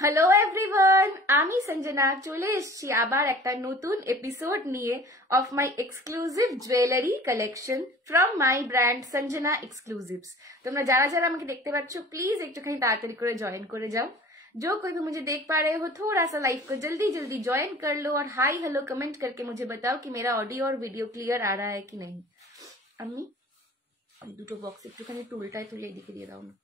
Hello everyone, আমি সঞ্জনা চলে এসেছি আবার একটা নতুন এপিসোড নিয়ে of my exclusive jewellery collection from my brand Sanjana exclusives. তোমরা যারা যারা আমাকে দেখতে পাচ্ছ প্লিজ একটুখানি তাড়াতাড়ি করে জয়েন করে যাও। जो कोई भी मुझे देख पा रहे हो थोड़ा सा लाइव को जल्दी जल्दी ज्वाइन कर लो और हाई हेलो कमेंट करके मुझे बताओ कि मेरा ऑडियो और वीडियो क्लियर आ रहा है कि नहीं। अम्मी দুটো বক্স একটুখানি টুলটায় তুলে এদিকে দিয়ে দাও না।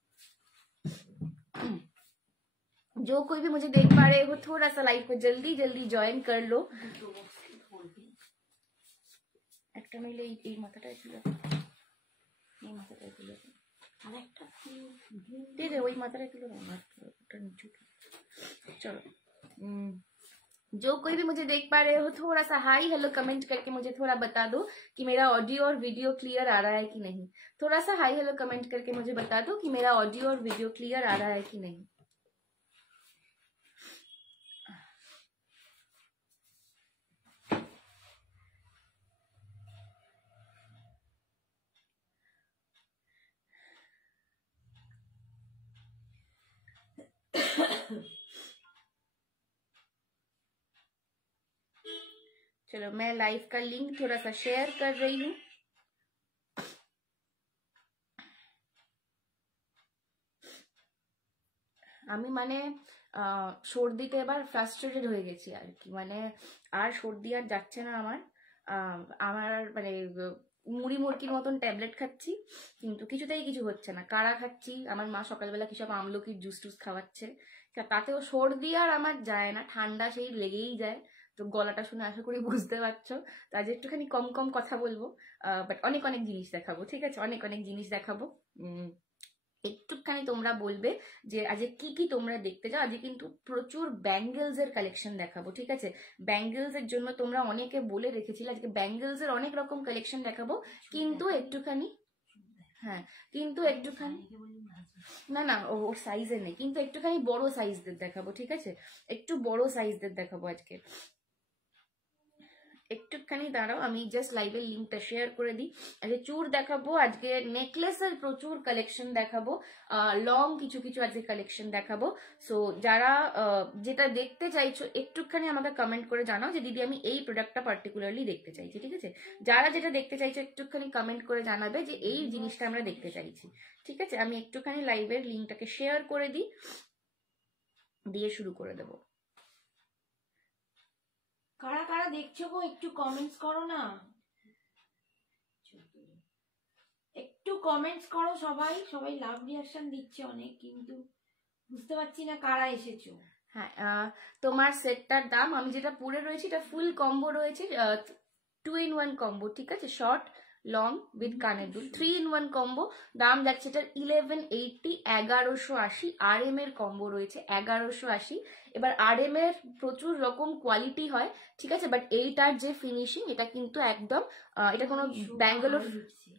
जो कोई भी मुझे देख पा रहे हो थोड़ा सा लाइव को जल्दी जल्दी ज्वाइन कर लो। একটা মিলে এই মাথাটায় তুলে এই মাথাটায় তুলে আরেকটা দে দে ওই মাথাটায় তুলে ওটা নিচু। चलो जो कोई भी मुझे देख पा रहे हो थोड़ा सा हाई हेलो कमेंट करके मुझे थोड़ा बता दो कि मेरा ऑडियो और वीडियो क्लियर आ रहा है कि नहीं। थोड़ा सा हाई हेलो कमेंट करके मुझे बता दो कि मेरा ऑडियो और वीडियो क्लियर आ रहा है कि नहीं। चलो मैं लाइव का लिंक थोड़ा सा शेयर कर रही हूँ। আমি মানে সর্দিতে এবার ফ্রাস্ট্রেটেড হয়ে গেছি আর কি, মানে আর সর্দি আর যাচ্ছে না আমার। আমার মানে মুড়ি মুরকির মতন ট্যাবলেট খাচ্ছি কিন্তু কিছুতেই কিছু হচ্ছে না। কাড়া খাচ্ছি, আমার মা সকালবেলা কিসব আমলকির জুস টুস খাওয়াচ্ছে, তাতেও সর্দি আর আমার যায় না, ঠান্ডা সেই লেগেই যায়। তো গলাটা শুনে আশা করি বুঝতে পারছো। তো আজ একটুখানি কম কম কথা বলবো, বাট অনেক অনেক জিনিস দেখাবো, ঠিক আছে? অনেক অনেক জিনিস দেখাবো। একটুখানি তোমরা বলবে যে আজকে কি কি তোমরা দেখতে চাও। আজকে কিন্তু প্রচুর ব্যাঙ্গেলস এর কালেকশন দেখাবো, ঠিক আছে? ব্যাঙ্গেলস এর জন্য তোমরা অনেকে বলে রেখেছিলে আজকে ব্যাঙ্গেলস এর অনেক রকম কালেকশন দেখাবো, কিন্তু একটুখানি হ্যাঁ কিন্তু একটুখানি না না ওর সাইজের নেই, কিন্তু একটুখানি বড় সাইজদের দেখাবো, ঠিক আছে? একটু বড় সাইজদের দেখাবো আজকে। একটুখানি দাঁড়াও, আমি জাস্ট লাইভের লিঙ্কটা শেয়ার করে দিই। আজকে চূড় দেখাবো, আজকে নেকলেসের প্রচুর কালেকশন দেখাবো, লং কিছু কিছু আজকে কালেকশন দেখাবো। সো যারা যেটা দেখতে চাইছো একটুখানি আমাকে কমেন্ট করে জানাও যে দিদি আমি এই প্রোডাক্টটা পার্টিকুলারলি দেখতে চাইছি, ঠিক আছে? যারা যেটা দেখতে চাইছো একটুখানি কমেন্ট করে জানাবে যে এই জিনিসটা আমরা দেখতে চাইছি, ঠিক আছে? আমি একটুখানি লাইভের লিঙ্কটাকে শেয়ার করে দিই, দিয়ে শুরু করে দেবো। কারা কারা দেখছো গো একটু কমেন্টস করো না, একটু কমেন্টস করো। সবাই সবাই লাভ রিঅ্যাকশন দিচ্ছে অনেক, কিন্তু বুঝতে পারছি না কারা এসেছো। হ্যাঁ, তোমার সেটটার দাম, আমি যেটা পরে রয়েছি এটা ফুল কম্বো রয়েছে, 2-in-1 কম্বো, ঠিক আছে? শর্ট লং উইথ কানের দুল 3-in-1 কম্বো। দাম যাচ্ছে এটার 1180, 1180। RM এর কম্বো রয়েছে 1180। এবার RM এর প্রচুর রকম কোয়ালিটি হয়, ঠিক আছে? বাট এইটার যে ফিনিশিং এটা কিন্তু একদম এটা কোনো ব্যাঙ্গালোর।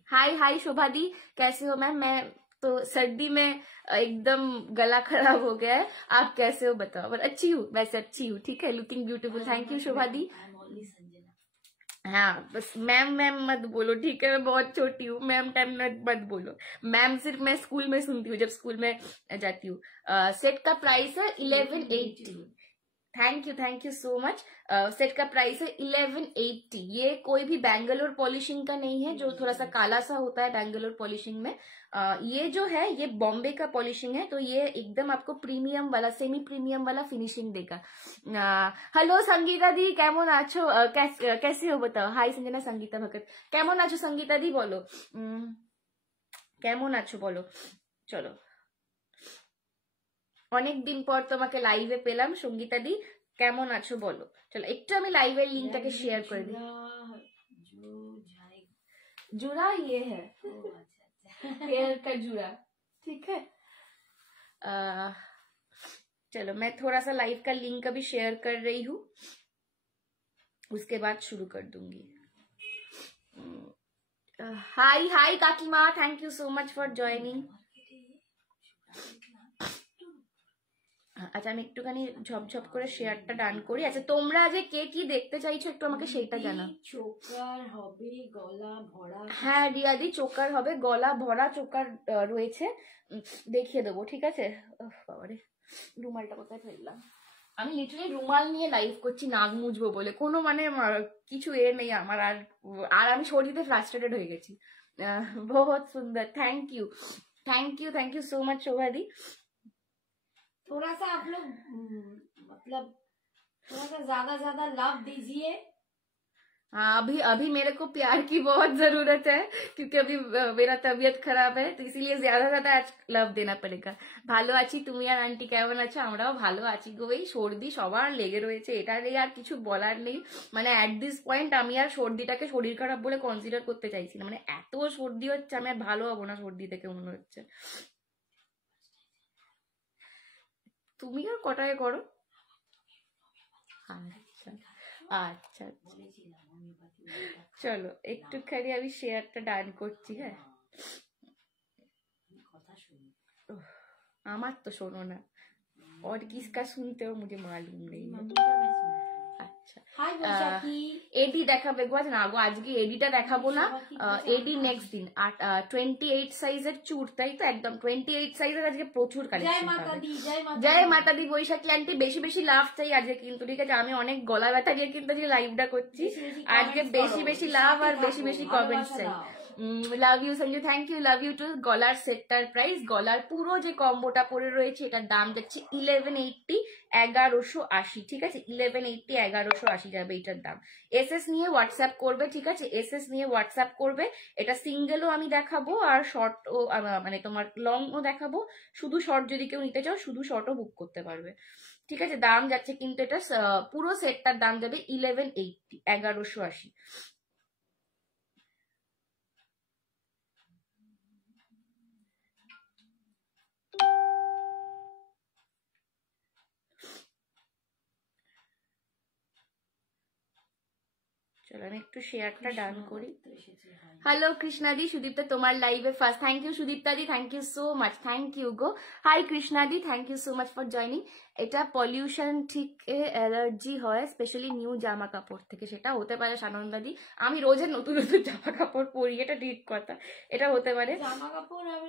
हाय हाय शोभा दी, कैसे हो मैम? मैं तो सर्दी में एकदम गला खराब हो गया है, आप कैसे हो बताओ? पर अच्छी हूँ, वैसे अच्छी हूँ, ठीक है? लुकिंग ब्यूटीफुल, थैंक यू शोभा दी। हाँ बस मैम मैम मत बोलो, ठीक है? मैं बहुत छोटी हूँ, मैम टाइम मत बोलो। मैम सिर्फ मैं स्कूल में सुनती हूँ, जब स्कूल में जाती हूँ। सेट का प्राइस है 1180। Thank you so much. Set का प्राइस है 1180। ये कोई भी बैंगलोर पॉलिशिंग का नहीं है जो थोड़ा सा काला सा होता है बैंगलोर पॉलिशिंग में। ये जो है ये बॉम्बे का पॉलिशिंग है, तो ये एकदम आपको प्रीमियम वाला सेमी प्रीमियम वाला फिनिशिंग देगा। हेलो संगीता दी, केमन आछो? कैसे हो बताओ? हाय संजना, संगीता भगत केमन आछो? संगीता दी बोलो केमन आछो बोलो। चलो অনেক দিন পর তোমাকে লাইভে পেলাম সঙ্গীতা দি, কেমন আছো বলো? চলো একটু আমি লাইভের লিংকটাকে শেয়ার করে দিই। जुड़ा ये है हेयर का जुड़ा, ठीक है? चलो मैं थोड़ा सा लाइव का लिंक अभी शेयर कर रही हूँ, उसके बाद शुरू कर दूंगी। हाय हाय काकीमा, thank you so much for joining. আচ্ছা আমি একটুখানি ঝপঝপ করে শেয়ারটা ডান করি। আচ্ছা তোমরা যে কে কি দেখতে চাইছো একটু আমাকে সেইটা জানাও। চোকার হবে গলা ভরা? হ্যাঁ রিয়াদি, চোকার হবে, গলা ভরা চোকার রয়েছে, দেখিয়ে দেবো, ঠিক আছে? বাবারে রুমালটা কোথায় ফেললাম? আমি লিটারালি রুমাল নিয়ে লাইভ করছি নাক মুছবো বলে, কোনো মানে কিছু নেই আমার। আর আমি সর্দিতে ফ্রাস্ট্রেটেড হয়ে গেছি। বহুত সুন্দর, थैंक यू सो मच शोभा दी। थोड़ा सा आप लोग मतलब थोड़ा सा ज्यादा लव दीजिए। हाँ, अभी मेरे को प्यार की बहुत जरूरत है, क्योंकि अभी मेरा तबीयत खराब है, तो इसीलिए ज्यादा आज लव देना पड़ेगा। ভালো আছি, তুমি আর আন্টি কেমন আছো? আমরাও ভালো আছি গো। এই সর্দি সবার লেগে রয়েছে, এটা নিয়ে আর কিছু বলার নেই। মানে অ্যাট দিস পয়েন্ট আমি আর সর্দিটাকে শরীর খারাপ বলে কনসিডার করতে চাইছি না। মানে এত সর্দি হচ্ছে, আমি আর ভালো হবো না সর্দি থেকে মনে হচ্ছে। তুমি আর কটায় করো? আচ্ছা আচ্ছা, চলো একটুখানি আমি শেয়ারটা ডান করছি। হ্যাঁ, আমার তো শোনো না, और किसका सुनते हो मुझे मालूम नहीं है। আচ্ছা, এডি দেখাবে গো আজ না গো, আজকে এডিটা দেখাবো না, এডি নেক্সট দিন। 28 সাইজের চুড়, তাই তো? একদম 28 সাইজের আজকে প্রচুর কালেকশন পাবে। জয় মাতা দি বৈশাখী আন্টি, বেশি বেশি লাভ চাই আজকে কিন্তু, ঠিক আছে? আমি অনেক গলা ব্যথা দিয়ে কিন্তু আজকে লাইভটা করছি, আজকে বেশি বেশি লাভ আর বেশি বেশি কমেন্টস চাই। Love you Sanju, thank you, love you too. গলার সেটটার প্রাইস, গলার পুরো যে কম্বোটা পরে রয়েছে এটার দাম যাচ্ছে 1180, 1180, ঠিক আছে? 1180, 1180 যাবে এটার দাম। এসএস নিয়ে হোয়াটসঅ্যাপ করবে, ঠিক আছে? এসএস নিয়ে হোয়াটসঅ্যাপ করবে। এটা সিঙ্গেলও আমি দেখাবো আর শর্টও, মানে তোমার লংও দেখাবো। শুধু শর্ট যদি কেউ নিতে চাও, শুধু শর্টও বুক করতে পারবে, ঠিক আছে? দাম যাচ্ছে কিন্তু এটা পুরো সেটটার দাম যাবে 1180, 1180। চলো আমি একটু শেয়ারটা ডান করি। হ্যালো কৃষ্ণাদি, সুদীপ্তা তোমার লাইভে ফার্স্ট। থ্যাংক ইউ সুদীপ্তাদি, thank you so much, thank you গো। হাই কৃষ্ণাদি, thank you so much for joining. এটা পলিউশন থেকে অ্যালার্জি হয় স্পেশালি নিউ জামা কাপড় থেকে, সেটা হতে পারে সানন্দাদি। আমি রোজের নতুন নতুন জামা কাপড় পরি, এটা ঠিক কথা, এটা হতে পারে। জামা কাপড় আর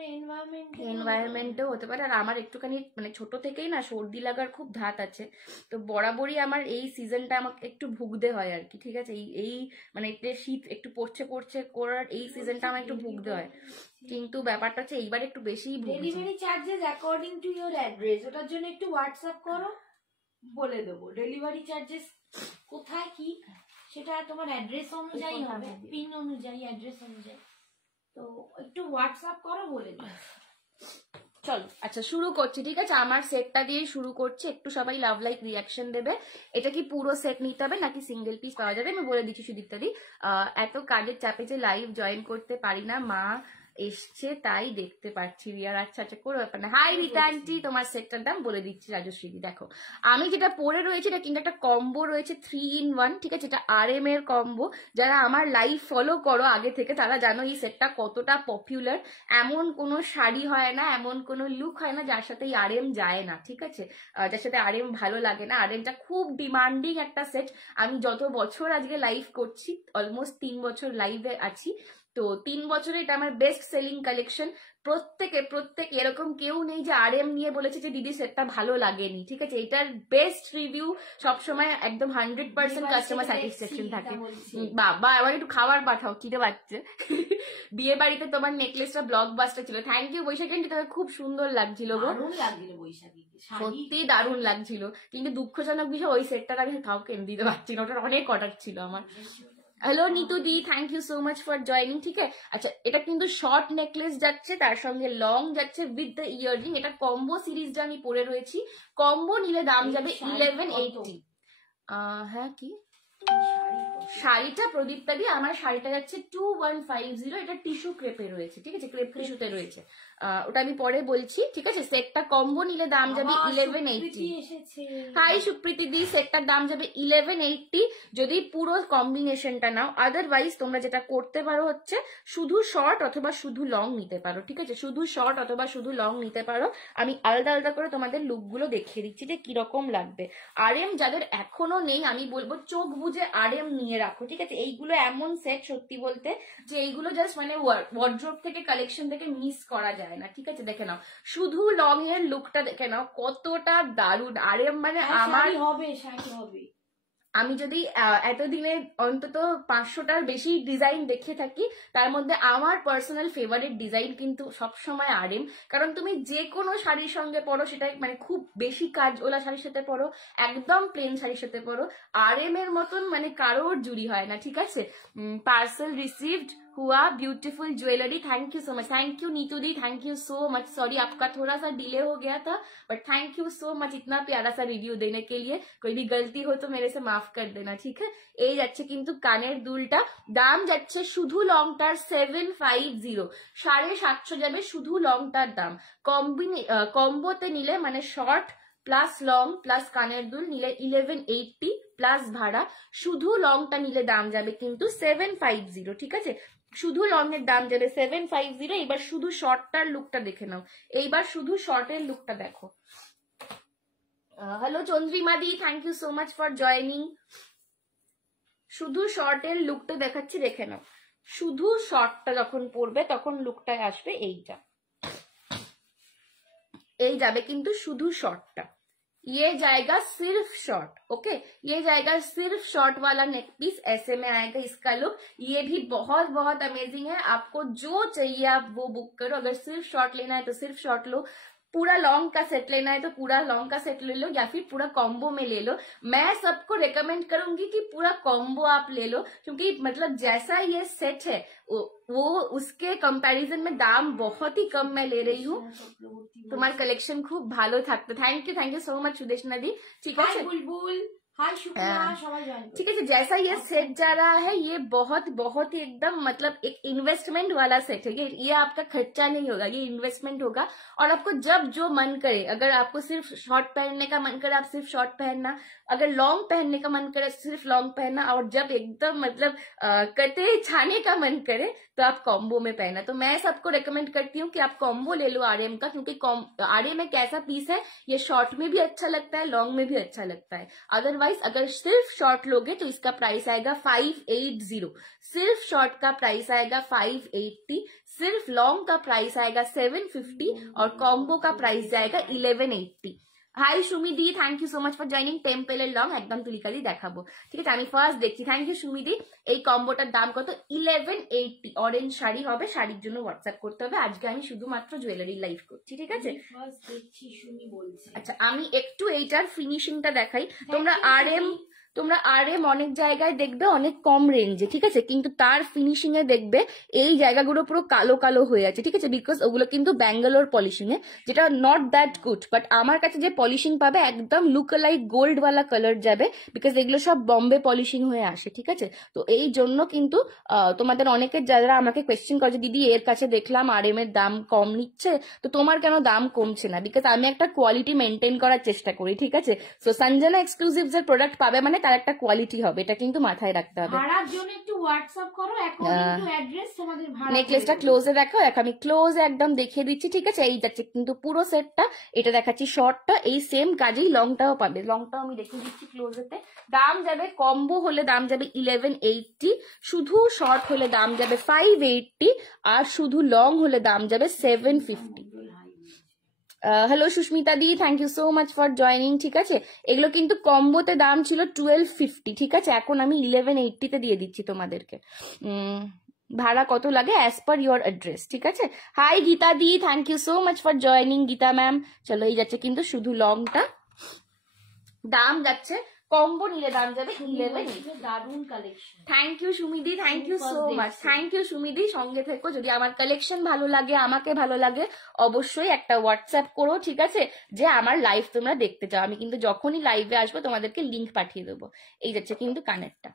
এনভায়রনমেন্টও হতে পারে। আর আমার একটুখানি মানে ছোট থেকেই না সর্দি লাগার খুব ধাত আছে, তো বরাবরই আমার এই সিজনটা আমাকে একটু ভুগতে হয় আর কি, ঠিক আছে? এই মানে শীত একটু পড়ছে করার এই সিজনটা আমার একটু ভুগতে হয়, কিন্তু ব্যাপারটা হচ্ছে এইবার একটু বেশিই ভুগছি। Delivery charges according to your address, ওটার জন্য একটু হোয়াটসঅ্যাপ করো, বলে দেবো ডেলিভারি চার্জেস কোথায় কি, সেটা তোমার অ্যাড্রেস অনুযায়ী হবে, পিন অনুযায়ী, অ্যাড্রেস অনুযায়ী। তো একটু হোয়াটসঅ্যাপ করো, বলে দিও। চলো আচ্ছা শুরু করছি, ঠিক আছে? আমার সেটটা দিয়ে শুরু করছি, একটু সবাই লাভ লাইক রিয়াকশন দেবে। এটা কি পুরো সেট নিতে হবে নাকি সিঙ্গেল পিস পাওয়া যাবে আমি বলে দিচ্ছি সুদীপ্তাদি। এত কাজের চাপে যে লাইভ জয়েন করতে পারি না, মা এসছে তাই দেখতে পাচ্ছি। রিয়ার আচ্ছা আচ্ছা, কোনো ব্যাপার না। হাই রিতা আন্টি, তোমার সেটটার দাম বলে দিচ্ছি রাজশ্রীদি। দেখো আমি যেটা পরে রয়েছে এটা কিন্তু একটা কম্বো রয়েছে 3 in 1, ঠিক আছে? এটা RM এর কম্বো। যারা আমার লাইভ ফলো করো আগে থেকে তারা জানো এই সেটটা কতটা পপুলার। এমন কোনো শাড়ি হয় না, এমন কোনো লুক হয় না যার সাথে এই RM যায় না, ঠিক আছে? যার সাথে RM ভালো লাগে না। RMটা খুব ডিমান্ডিং একটা সেট। আমি যত বছর আজকে লাইভ করছি, অলমোস্ট 3 বছর লাইভে আছি, তো 3 বছরে এটা আমার বেস্ট সেলিং কালেকশন। প্রত্যেকে এরকম কেউ নেই যে RM নিয়ে বলেছে যে দিদি সেটটা ভালো লাগেনি, ঠিক আছে? এটার বেস্ট রিভিউ সবসময় একদম 100% কাস্টমার স্যাটিসফ্যাকশন থাকে। বাবা আবার একটু খাবার পাঠাও, খিদে পাচ্ছে। বিয়ে বাড়িতে তোমার নেকলেসটা ব্লকবাস্টার ছিল। থ্যাংক ইউ বৈশাখী আন্টি, তবে খুব সুন্দর লাগছিল গো, সত্যি দারুণ লাগছিল। কিন্তু দুঃখজনক বিষয় ওই সেটটা আমি কাউকে দিতে পারছি না, ওটার অনেক অর্ডার ছিল আমার। হ্যালো নিতু দি, thank you so much for joining, ঠিক আছে? আচ্ছা এটা কিন্তু শর্ট নেকলেস যাচ্ছে, তার সঙ্গে লং যাচ্ছে উইথ দ্য ইয়াররিং। এটা কম্বো সিরিজটা আমি পরে রয়েছি। কম্বো নিলে দাম যাবে 1180। হ্যাঁ কি শাড়িটা প্রদীপ্তা দিয়ে, আমার শাড়িটা যাচ্ছে 2150। এটা টিস্যু ক্রেপে রয়েছে, ঠিক আছে? ক্রেপ টিস্যুতে রয়েছে, ওটা আমি পরে বলছি, ঠিক আছে? সেটটা কম্বো নিলে দাম যাবে 1180। হাই সুপ্রীতি দি, সেটটার দাম যাবে 1180 যদি পুরো কম্বিনেশনটা নাও। আদারওয়াইজ তোমরা যেটা করতে পারো হচ্ছে শুধু শর্ট অথবা শুধু লং নিতে পারো, ঠিক আছে? শুধু শর্ট অথবা শুধু লং নিতে পারো। আমি আলাদা আলাদা করে তোমাদের লুকগুলো দেখিয়ে দিচ্ছি যে কিরকম লাগবে। RM যাদের এখনো নেই আমি বলবো চোখ বুঝে RM নিয়ে নিয়ে রাখো, ঠিক আছে। এইগুলো এমন সেট সত্যি বলতে যে এইগুলো জাস্ট মানে ওয়ার্ড্রোব থেকে কালেকশন থেকে মিস করা যায় না, ঠিক আছে। দেখে নাও শুধু লং এর লুকটা দেখে নাও কতটা দারুণ। আরে মানে আমার শাড়ি হবে আমি যদি এতদিনে অন্তত 500টার বেশি ডিজাইন দেখে থাকি, তার মধ্যে আমার পার্সোনাল ফেভারিট ডিজাইন কিন্তু সবসময় আরএম। কারণ তুমি যে কোনো শাড়ির সঙ্গে পরো, সেটা মানে খুব বেশি কাজ ওলা শাড়ির সাথে পরো, একদম প্লেন শাড়ির সাথে পরো, আরএম এর মতন মানে কারোর জুড়ি হয় না, ঠিক আছে। পার্সেল রিসিভড हुआ, beautiful jewellery, thank you so much. Thank you Neetu the, thank you so much. Sorry आपका थोड़ा सा डिले हो गया था, but thank you so much इतना प्यारा सा रिव्यू देने के लिए। कोई भी गलती हो तो मेरे से माफ कर देना, ठीक है। এই যাচ্ছে কিন্তু কানের দুলটা, দাম যাচ্ছে শুধু লংটার 750, 750 যাবে শুধু লংটার দাম। কম্বোতে নিলে মানে শর্ট প্লাস লং প্লাস কানের দুল নিলে 1180 প্লাস ভাড়া, শুধু লংটা নিলে দাম যাবে কিন্তু 750, ঠিক আছে। শুধু লং এর দাম যাবে 750। এবার শুধু শর্টটার লুকটা দেখে নাও, এইবার শুধু শর্টের লুকটা দেখো। হ্যালো চন্দ্রিমা দি, thank you so much for joining. শুধু শর্টের লুকটা দেখাচ্ছি, দেখে নাও। শুধু শর্টটা যখন পরবে তখন লুকটায় আসবে এইটা, এই যাবে কিন্তু শুধু শর্টটা। ये जाएगा सिर्फ शॉर्ट, ओके। ये जाएगा सिर्फ शॉर्ट वाला नेक पीस, ऐसे में आएगा इसका लुक। ये भी बहुत बहुत अमेजिंग है, आपको जो चाहिए आप वो बुक करो। अगर सिर्फ शॉर्ट लेना है तो सिर्फ शॉर्ट लो, पूरा लॉन्ग का सेट लेना है तो पूरा लॉन्ग का सेट ले लो, या फिर पूरा कॉम्बो में ले लो। मैं सबको रेकमेंड करूंगी कि पूरा कॉम्बो आप ले लो, क्योंकि मतलब जैसा ये सेट है वो उसके कंपैरिजन में दाम बहुत ही कम मैं ले रही हूँ। তোমার কালেকশন খুব ভালো থাকতো। Thank you so much Sudeshna di, ठीक है। बुलबुल हाय शुक्रिया, ठीक है। जैसा ये सेट जा रहा है ये बहुत बहुत ही एकदम मतलब एक इन्वेस्टमेंट वाला सेट है। ये आपका खर्चा नहीं होगा, ये इन्वेस्टमेंट होगा। और आपको जब जो मन करे, अगर आपको सिर्फ शॉर्ट पहनने का मन करे आप सिर्फ शॉर्ट पहनना, अगर लॉन्ग पहनने का मन करे सिर्फ लॉन्ग पहनना, और जब एकदम मतलब कते छाने का मन करे तो आप कॉम्बो में पहना। तो मैं सबको रेकमेंड करती हूँ कि आप कॉम्बो ले लो आरएम का, क्योंकि आरएम एक ऐसा पीस है ये शॉर्ट में भी अच्छा लगता है, लॉन्ग में भी अच्छा लगता है। अदरवाइज अगर सिर्फ शॉर्ट लोगे तो इसका प्राइस आएगा 580, सिर्फ शॉर्ट का प्राइस आएगा 580, सिर्फ लॉन्ग का प्राइस आएगा 750 और कॉम्बो का प्राइस जाएगा 1180। হাই সুমিদি, thank you so much for joining. টেম্পেলের লং একদম তুলিকালি দেখাবো, ঠিক আছে। আমি ফার্স্ট দেখছি, থ্যাংক ইউ সুমিদি। এই কম্বোটার দাম কত? 1180। অরেঞ্জ শাড়ি হবে, শাড়ির জন্য হোয়াটসঅ্যাপ করতে হবে। আজকে আমি শুধুমাত্র জুয়েলারি লাইভ করছি, ঠিক আছে। আচ্ছা আমি একটু এইটার ফিনিশিংটা দেখাই। তোমরা আরএম অনেক জায়গায় দেখবে অনেক কম রেঞ্জে, ঠিক আছে, কিন্তু তার ফিনিশিং এ দেখবে এই জায়গাগুলো পুরো কালো কালো হয়ে আছে, ঠিক আছে, বিকজ ওগুলো কিন্তু ব্যাঙ্গালোর পলিশিং এ, যেটা নট দ্যাট গুড। বাট আমার কাছে যে পলিশিং পাবে একদম লুক লাইক গোল্ড ওয়ালা কালার যাবে, বিকজ এগুলো সব বম্বে পলিশিং হয়ে আসে, ঠিক আছে। তো এই জন্য কিন্তু তোমাদের অনেকের যারা আমাকে কোয়েশ্চেন করে দিদি এর কাছে দেখলাম আরএম এর দাম কম নিচ্ছে, তো তোমার কেন দাম কমছে না? বিকজ আমি একটা কোয়ালিটি মেনটেন করার চেষ্টা করি, ঠিক আছে। সো সঞ্জনা এক্সক্লুসিভস এর প্রোডাক্ট পাবে মানে তার একটা কোয়ালিটি হবে, এটা কিন্তু মাথায় রাখতে হবে। ভাড়ার জন্য একটু হোয়াটসঅ্যাপ করো, অ্যাকর্ডিং টু অ্যাড্রেস তোমাদের ভাড়া। নেকলেসটা ক্লোজে দেখো, আমি ক্লোজে একদম দেখিয়ে দিচ্ছি, ঠিক আছে। এই যাচ্ছে কিন্তু পুরো সেটটা, এটা দেখাচ্ছি শর্টটা, এই সেম কাজেই লংটাও পাবে। লংটাও আমি দেখিয়ে দিচ্ছি ক্লোজেতে। দাম যাবে কম্বো হলে দাম যাবে 1180, শুধু শর্ট হলে দাম যাবে 580, আর শুধু লং হলে দাম যাবে 750। হ্যালো সুস্মিতা দি, thank you so much for joining, ঠিক আছে। এগুলো কিন্তু কম্বোতে দাম ছিল 1250, ঠিক আছে, এখন আমি 1180 দিয়ে দিচ্ছি তোমাদেরকে। ভাড়া কত লাগে অ্যাজ পার ইয়োর অ্যাড্রেস, ঠিক আছে। হাই গীতা দি, thank you so much for joining Gita ma'am. চলো এই যাচ্ছে কিন্তু শুধু লংটা, দাম যাচ্ছে কম্বো নিলে দাম যাবে 1180। দারুণ কালেকশন। থ্যাংক ইউ সুমিদি, thank you so much, thank you সুমিদি। সঙ্গে থেকো, যদি আমার কালেকশন ভালো লাগে, আমাকে ভালো লাগে, অবশ্যই একটা হোয়াটসঅ্যাপ করো, ঠিক আছে, যে আমার লাইভ তোমরা দেখতে চাও। আমি কিন্তু যখনই লাইভে আসবো তোমাদেরকে লিঙ্ক পাঠিয়ে দেবো। এই যাচ্ছে কিন্তু কানেরটা,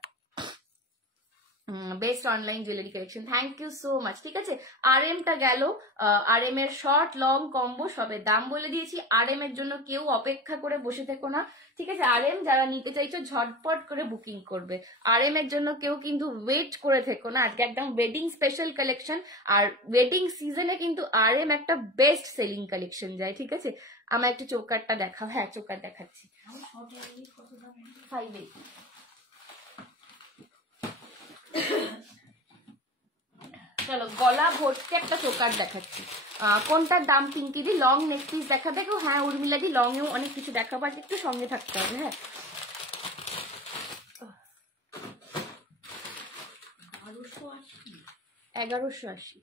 best online jewellery collection, thank you so much, ঠিক আছে। আরএমটা গেল, আরএম এর শর্ট লং কম্বো সবের দাম বলে দিয়েছি। আরএম এর জন্য কেউ অপেক্ষা করে বসে থেকো না, ঠিক আছে। আরএম যারা নিতে চাইছো ঝটপট করে বুকিং করবে। আরএম এর জন্য কেউ কিন্তু ওয়েট করে থেকো না, আজকে একদম ওয়েডিং স্পেশাল কালেকশন, আর ওয়েডিং সিজনে কিন্তু আরএম একটা বেস্ট সেলিং কালেকশন যায়, ঠিক আছে। আমার একটু চৌকারটা দেখাও। হ্যাঁ চৌকার দেখাচ্ছি, 580। চলো গলা ভর্তি একটা চোকার দেখাচ্ছি। কোনটার দাম পিঙ্কি দি? লং নেক পিস দেখাবে কেউ? হ্যাঁ উর্মিলা দি, লং এও অনেক কিছু দেখাবো, আর একটু সঙ্গে থাকতে হবে। হ্যাঁ 1180।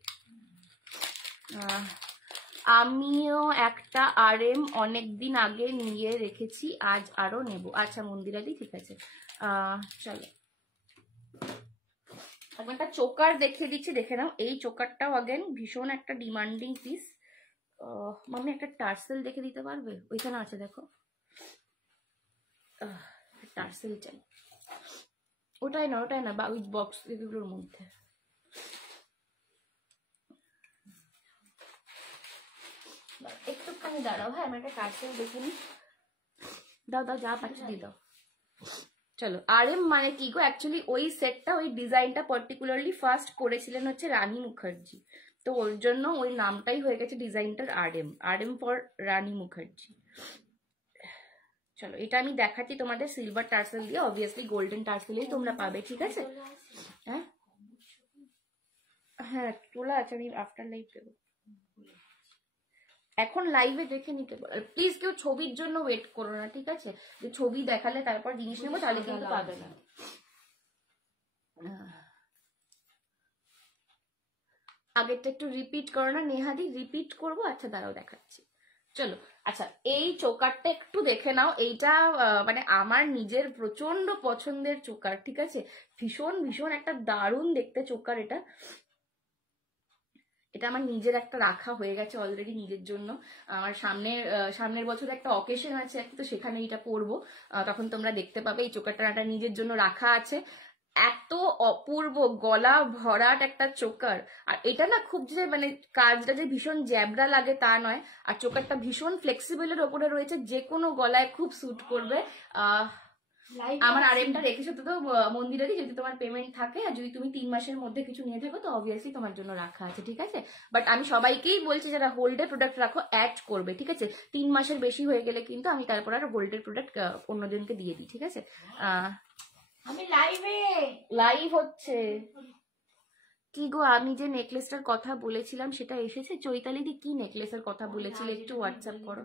আমিও একটা RM অনেকদিন আগে নিয়ে রেখেছি, আজ আরো নেব। আচ্ছা মন্দিরাদি, ঠিক আছে। চলো একটা চোকার দেখিয়ে দিচ্ছি, দেখে নাও। এই চোকারটাও আগেন ভীষণ একটা ডিমান্ডিং পিস। মামি একটা টার্সেল দেখে দিতে পারবে? ওইখানে আছে দেখো, টার্সেল চাই। ওটাই না বা ওই বক্স এগুলোর মধ্যে। একটুখানি দাঁড়াও, হ্যাঁ আমি একটা টার্সেল দেখে নিই। দাও যা পাচ্ছি দিয়ে দাও। চলো RM মানে কি গো? অ্যাকচুয়ালি ওই সেটটা, ওই ডিজাইনটা পার্টিকুলারলি ফার্স্ট করেছিলেন হচ্ছে রানী মুখার্জি, তো ওর জন্য ওই নামটাই হয়ে গেছে ডিজাইনটার RM ফর রানী মুখার্জি। চলো এটা আমি দেখাচ্ছি তোমাদের সিলভার টার্সেল দিয়ে, অবভিয়াসলি গোল্ডেন টার্সেলই তোমরা পাবে, ঠিক আছে? হ্যাঁ হ্যাঁ তোলা আছে, আমি আফটার লাইভ দেবো। এখন লাইভে দেখে নিতে প্লিজ, কেউ ছবির জন্য ওয়েট করো না, ঠিক আছে? যে ছবি দেখালে তারপর জিনিস নেবো, তাহলে কিন্তু পাবে না। আগেরটা একটু রিপিট করো না নেহাদি? রিপিট করবো, আচ্ছা দাঁড়াও দেখাচ্ছি। চলো আচ্ছা এই চোকারটা একটু দেখে নাও। এইটা মানে আমার নিজের প্রচন্ড পছন্দের চোকার, ঠিক আছে? ভীষণ একটা দারুণ দেখতে চোকার এটা। এটা আমার নিজের একটা রাখা হয়ে গেছে অলরেডি নিজের জন্য। আমার সামনের বছর একটা অকেশন আছে, তো সেখানে এটা পরবো, তখন তোমরা দেখতে পাবে। এই চোকারটা নিজের জন্য রাখা আছে। এত অপূর্ব গলা ভরাট একটা চোকার, আর এটা না খুব যে মানে কাজটা যে ভীষণ জ্যাবরা লাগে তা নয়, আর চোকারটা ভীষণ ফ্লেক্সিবলের ওপরে রয়েছে, যে কোনো গলায় খুব স্যুট করবে। আমার RMটা রেখেছো তো মন্দিরাদি, যদি তোমার পেমেন্ট থাকে আর যদি তুমি 3 মাসের মধ্যে কিছু নিয়ে থাকো তো অবভিয়াসলি তোমার জন্য রাখা আছে, ঠিক আছে? বাট আমি সবাইকেই বলছি যারা হোল্ডের প্রোডাক্ট রাখো অ্যাড করবে, ঠিক আছে? 3 মাসের বেশি হয়ে গেলে কিন্তু আমি তারপর আর হোল্ডের প্রোডাক্ট অন্যজনকে দিয়ে দিই, ঠিক আছে? আমি লাইভ হচ্ছে। কি গো আমি যে নেকলেসটার কথা বলেছিলাম সেটা এসেছে? চৈতালি দি কি নেকলেসের কথা বলেছিলে একটু হোয়াটসঅ্যাপ করো।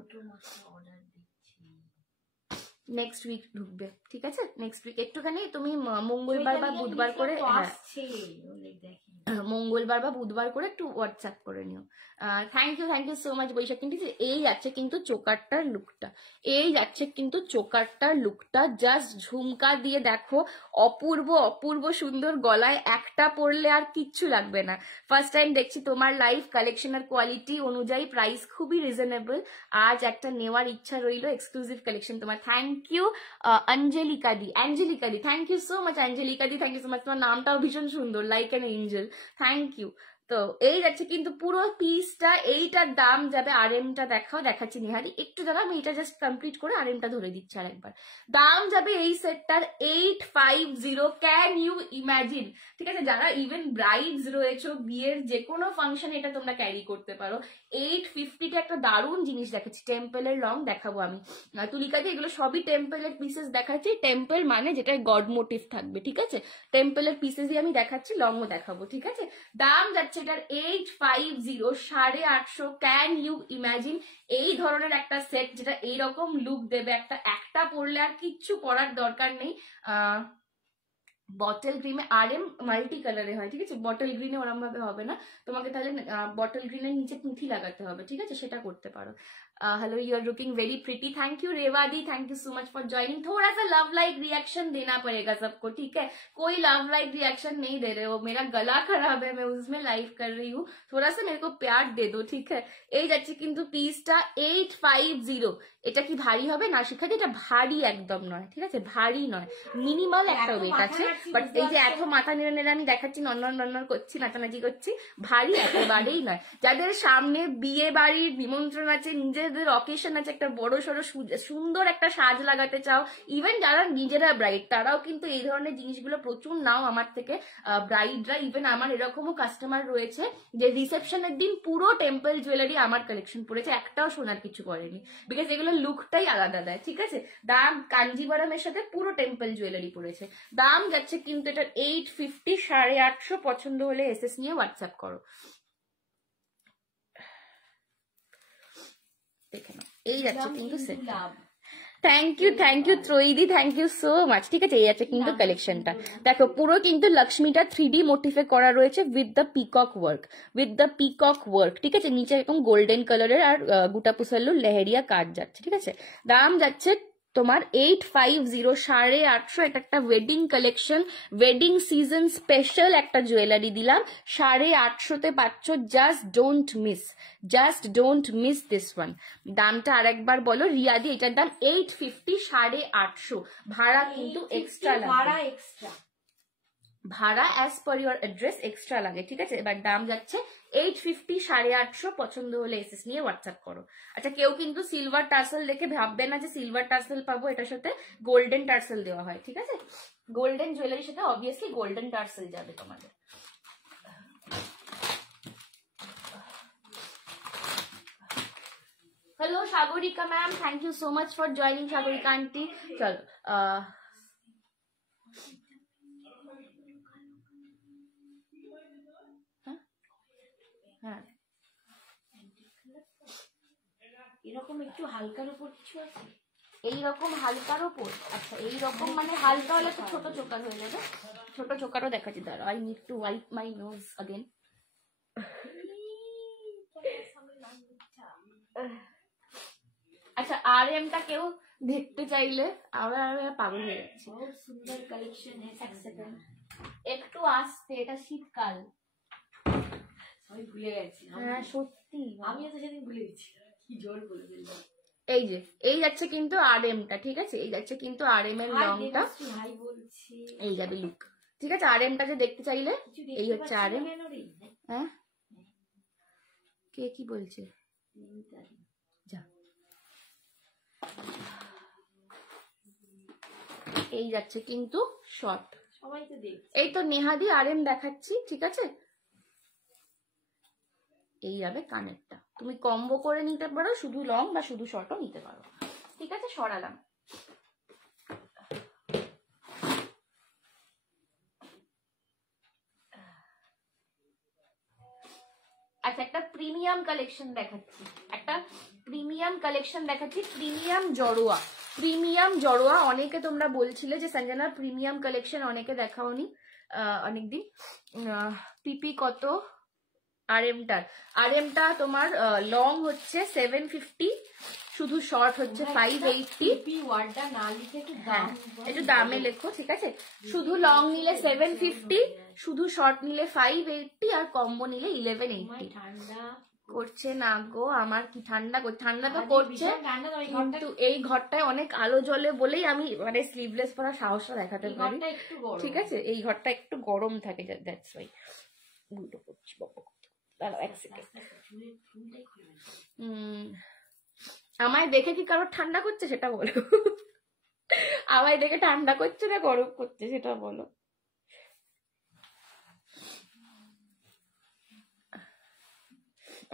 নেক্সট উইক ঢুকবে, ঠিক আছে? নেক্সট উইক একটুখানি তুমি মঙ্গলবার বা বুধবার করে, মঙ্গলবার বা বুধবার করে একটু হোয়াটসঅ্যাপ করে নিও। Thank you so much Baishakh. কিন্তু এই যাচ্ছে কিন্তু চোকারটার লুকটা, জাস্ট ঝুমকা দিয়ে দেখো, অপূর্ব সুন্দর। গলায় একটা পরলে আর কিচ্ছু লাগবে না। ফার্স্ট টাইম দেখছি তোমার লাইভ, কালেকশন আর কোয়ালিটি অনুযায়ী প্রাইস খুবই রিজনেবল। আজ একটা নেওয়ার ইচ্ছা রইলো, এক্সক্লুসিভ কালেকশন তোমার। থ্যাংক ইউ অঞ্জলিকা দি, thank you so much Anjalika দি, থ্যাংক ইউ সো মাচ। তোমার নামটাও ভীষণ সুন্দর, like an angel, thank you. তো এই যাচ্ছে কিন্তু পুরো পিসটা, এইটার দাম যাবে, RMটা দেখাচ্ছি নিহারি একটু দাঁড়া, আমি এটা জাস্ট কমপ্লিট করে RMটা ধরে দিচ্ছি আর একবার। দাম যাবে এই সেটটার 850। Can you imagine? ঠিক আছে, যারা ইভেন ব্রাইডস রয়েছে, বিয়ের যে কোনো ফাংশনে এটা তোমরা ক্যারি করতে পারো। 850টা একটা দারুণ জিনিস দেখাচ্ছি। টেম্পলের লং দেখাবো আমি, তুলিকাদি এগুলো সবই টেম্পলের পিসেস দেখাচ্ছি। টেম্পল মানে যেটা গড মোটিভ থাকবে, ঠিক আছে? টেম্পলের পিসেসই আমি দেখাচ্ছি, লংও দেখাবো, ঠিক আছে? দাম যাচ্ছে এটার 850, 850। ক্যান ইউ ইম্যাজিন এই ধরনের একটা সেট যেটা এইরকম লুক দেবে, একটা পরলে আর কিচ্ছু পরার দরকার নেই। বটল গ্রিনে RM মাল্টি কালারে হয়, ঠিক আছে? বটল গ্রিনে ওরম ভাবে হবে না, তোমাকে তাহলে বটল গ্রিনের নিচে পুঁথি লাগাতে হবে, ঠিক আছে? সেটা করতে পারো। Hello, you are looking very pretty. Thank you रेवादी, thank you so much for joining. थोड़ा सा लव लाइक रिएक्शन देना पड़ेगा सबको, ठीक है? कोई लव लाइक रिएक्शन नहीं दे रहे हो, मेरा गला खराब है, मैं उसमें लाइव कर रही हूँ, थोड़ा सा मेरे को प्यार दे दो, ठीक है? এই যাচ্ছে কিন্তু পিসটা 850। এটা কি ভারী হবে না শিখাচ্ছি? এটা ভারী একদম নয়, ঠিক আছে? ভারী নয়, মিনিমাল একটা ওয়েট আছে। বাট এই যে এত মাথা নেড়ে নেড়ে আমি দেখাচ্ছি, নন্নর করছি, নাচানাচি করছি, ভারী একেবারেই নয়। যাদের সামনে বিয়ে বাড়ির নিমন্ত্রণ আছে, নিজেদের অকেশন আছে, একটা বড় সড়ো সুন্দর একটা সাজ লাগাতে চাও, ইভেন যারা নিজেরা ব্রাইড তারাও কিন্তু এই ধরনের জিনিসগুলো প্রচুর নাও আমার থেকে ব্রাইডরা। ইভেন আমার এরকমও কাস্টমার রয়েছে যে রিসেপশনের দিন পুরো টেম্পল জুয়েলারি আমার কালেকশন পড়েছে, একটাও সোনার কিছু পরেনি, বিকজ এগুলো লুকটাই আলাদা দেয়, ঠিক আছে? দাম কাঞ্জিবরমের সাথে পুরো টেম্পল জুয়েলারি পড়েছে। দাম যাচ্ছে কিন্তু এটা 850, 850 পছন্দ হলে এসএস নিয়ে হোয়াটসঅ্যাপ করো। দেখে নাও, এই যাচ্ছে কিন্তু সেট। থ্যাংক ইউ ত্রয়ীদি, থ্যাংক ইউ সো মাচ। ঠিক আছে, এই আছে কিন্তু কালেকশনটা। দেখো পুরো কিন্তু লক্ষ্মীটা 3D মোটিফে করা রয়েছে উইথ দ্য পিকক ওয়ার্ক, ঠিক আছে। নিচে এরকম গোল্ডেন কালারের আর গুটা পুসাল্লু লেহেরিয়া কাজ যাচ্ছে, ঠিক আছে। দাম যাচ্ছে তোমার 850, 850। এটা একটা wedding collection, wedding season special একটা জুয়েলারি দিলাম, 850-তে পাচ্ছ। Just don't miss this one. দামটা আরেকবার বলো রিয়াদি, এটার দাম 850, 850। ভাড়া কিন্তু এক্সট্রা লাগে, ভাড়া as per your address extra লাগে, ঠিক আছে। এবার দাম যাচ্ছে 850, 850। পছন্দ হলে এসএস নিয়ে হোয়াটসঅ্যাপ করো। আচ্ছা, কেউ কিন্তু সিলভার টার্সেল দেখে ভাববে না যে সিলভার টার্সেল পাবো, এটার সাথে গোল্ডেন টার্সেল দেওয়া হয়, ঠিক আছে। গোল্ডেন জুয়েলারির সাথে অবভিয়াসলি গোল্ডেন টার্সেল যাবে তোমাদের। Hello Sagarika ma'am, thank you so much for joining Sagarika aunty. চলো হ্যাঁ, এরকম একটু হালকার উপর কিছু আছে, এইরকম হালকার ওপর। আচ্ছা, এইরকম মানে হালকা হলে তো ছোট চোকার হয়ে যাবে। ছোট চোকারও দেখাচ্ছি, দাঁড়াও, I need to wipe my nose again. আচ্ছা, আরএমটা কেউ দেখতে চাইলে আমরা পাগল হয়ে যাচ্ছি। बहुत सुंदर कलेक्शन है। এক সেকেন্ড, একটু আসতে, এটা শীতকাল। আমি ভুলে গেছি। হ্যাঁ সত্যি, আমিও তো সেদিন ভুলে গেছি, কি জোর বলে দিলাম। এই যে এই যাচ্ছে কিন্তু আরএমটা, ঠিক আছে। এই যাচ্ছে কিন্তু আরএম এর লংটা, ভাই বলছি এই যাবে লুক, ঠিক আছে। আরএমটা যে দেখতে চাইলে এই হচ্ছে আরএম। হ্যাঁ, কে কি বলছে? যা, এই যাচ্ছে কিন্তু শর্ট। সবাই তো দেখছে, এই তো নেহাদি আরএম দেখাচ্ছি, ঠিক আছে। এই যাবে কানেরটা, তুমি কম্বো করে নিতে পারো, শুধু লং বা শুধু শর্টও নিতে পারো, ঠিক আছে। সরালাম। আচ্ছা, একটা প্রিমিয়াম কালেকশন দেখাচ্ছি, প্রিমিয়াম জড়োয়া। অনেকে তোমরা বলছিলে যে সঞ্জনা প্রিমিয়াম কালেকশন অনেকে দেখাওনি অনেকদিন। পিপি কত আরএমটা তোমার লং হচ্ছে 750, শুধু শর্ট হচ্ছে 580। ওয়ার্ডটা না লিখে একটু দামে লেখো, ঠিক আছে। শুধু লং নিলে 750, শুধু শর্ট নিলে 580, আর কম্বো নিলে 1180। ঠান্ডা করছে না গো, আমার কি ঠান্ডা তো করছে, কিন্তু এই ঘরটায় অনেক আলো জ্বলে বলেই আমি মানে স্লিভলেস পরা সাহসটা দেখাতে পারি, ঠিক আছে। এই ঘরটা একটু গরম থাকে, দ্যাটস ওয়াই। উল্টো করছি বাবা, দাঁড়াও এক সেকেন্ড। আমায় দেখে কি কারোর ঠান্ডা করছে সেটা বলো। আমায় দেখে ঠান্ডা করছে না গরম করছে সেটা বলো।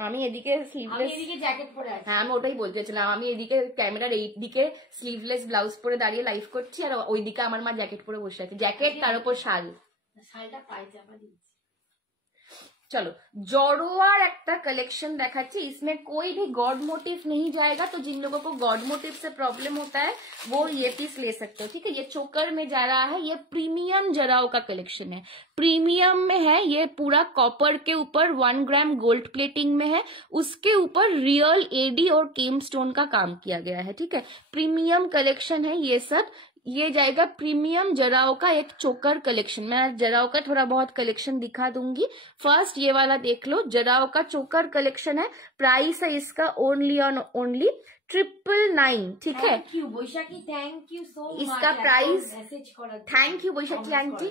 আমি এদিকে স্লিভলেস, জ্যাকেট পরে আছি। হ্যাঁ আমি ওটাই বলতে চাইছিলাম। আমি এদিকে ক্যামেরার এই দিকে স্লিভলেস ব্লাউজ পরে দাঁড়িয়ে লাইভ করছি, আর ওইদিকে আমার মা জ্যাকেট পরে বসে আছে, জ্যাকেট তার উপর শালটা পায়জামা দিচ্ছি। चलो जड़ोआर একটা कलेक्शन दिखाচ্ছি, इसमें कोई भी गॉड मोटिव नहीं जाएगा, तो जिन लोगों को गॉड मोटिव से प्रॉब्लम होता है वो ये पीस ले सकते हो, ठीक है। ये चोकर में जा रहा है, ये प्रीमियम जराओ का कलेक्शन है, प्रीमियम में है। ये पूरा कॉपर के ऊपर 1 ग्राम गोल्ड प्लेटिंग में है, उसके ऊपर रियल एडी और केम स्टोन का काम किया गया है, ठीक है। प्रीमियम कलेक्शन है ये सब। ये जाएगा प्रीमियम जराओ का एक चोकर कलेक्शन। मैं जराओ का थोड़ा बहुत कलेक्शन दिखा दूंगी। फर्स्ट ये वाला देख लो, जराओ का चोकर कलेक्शन है। प्राइस है इसका ओनली ऑन ओनली 999, ठीक है। Thank you Baishakhi, thank you so much. इसका price, thank you Baishakhi aunty,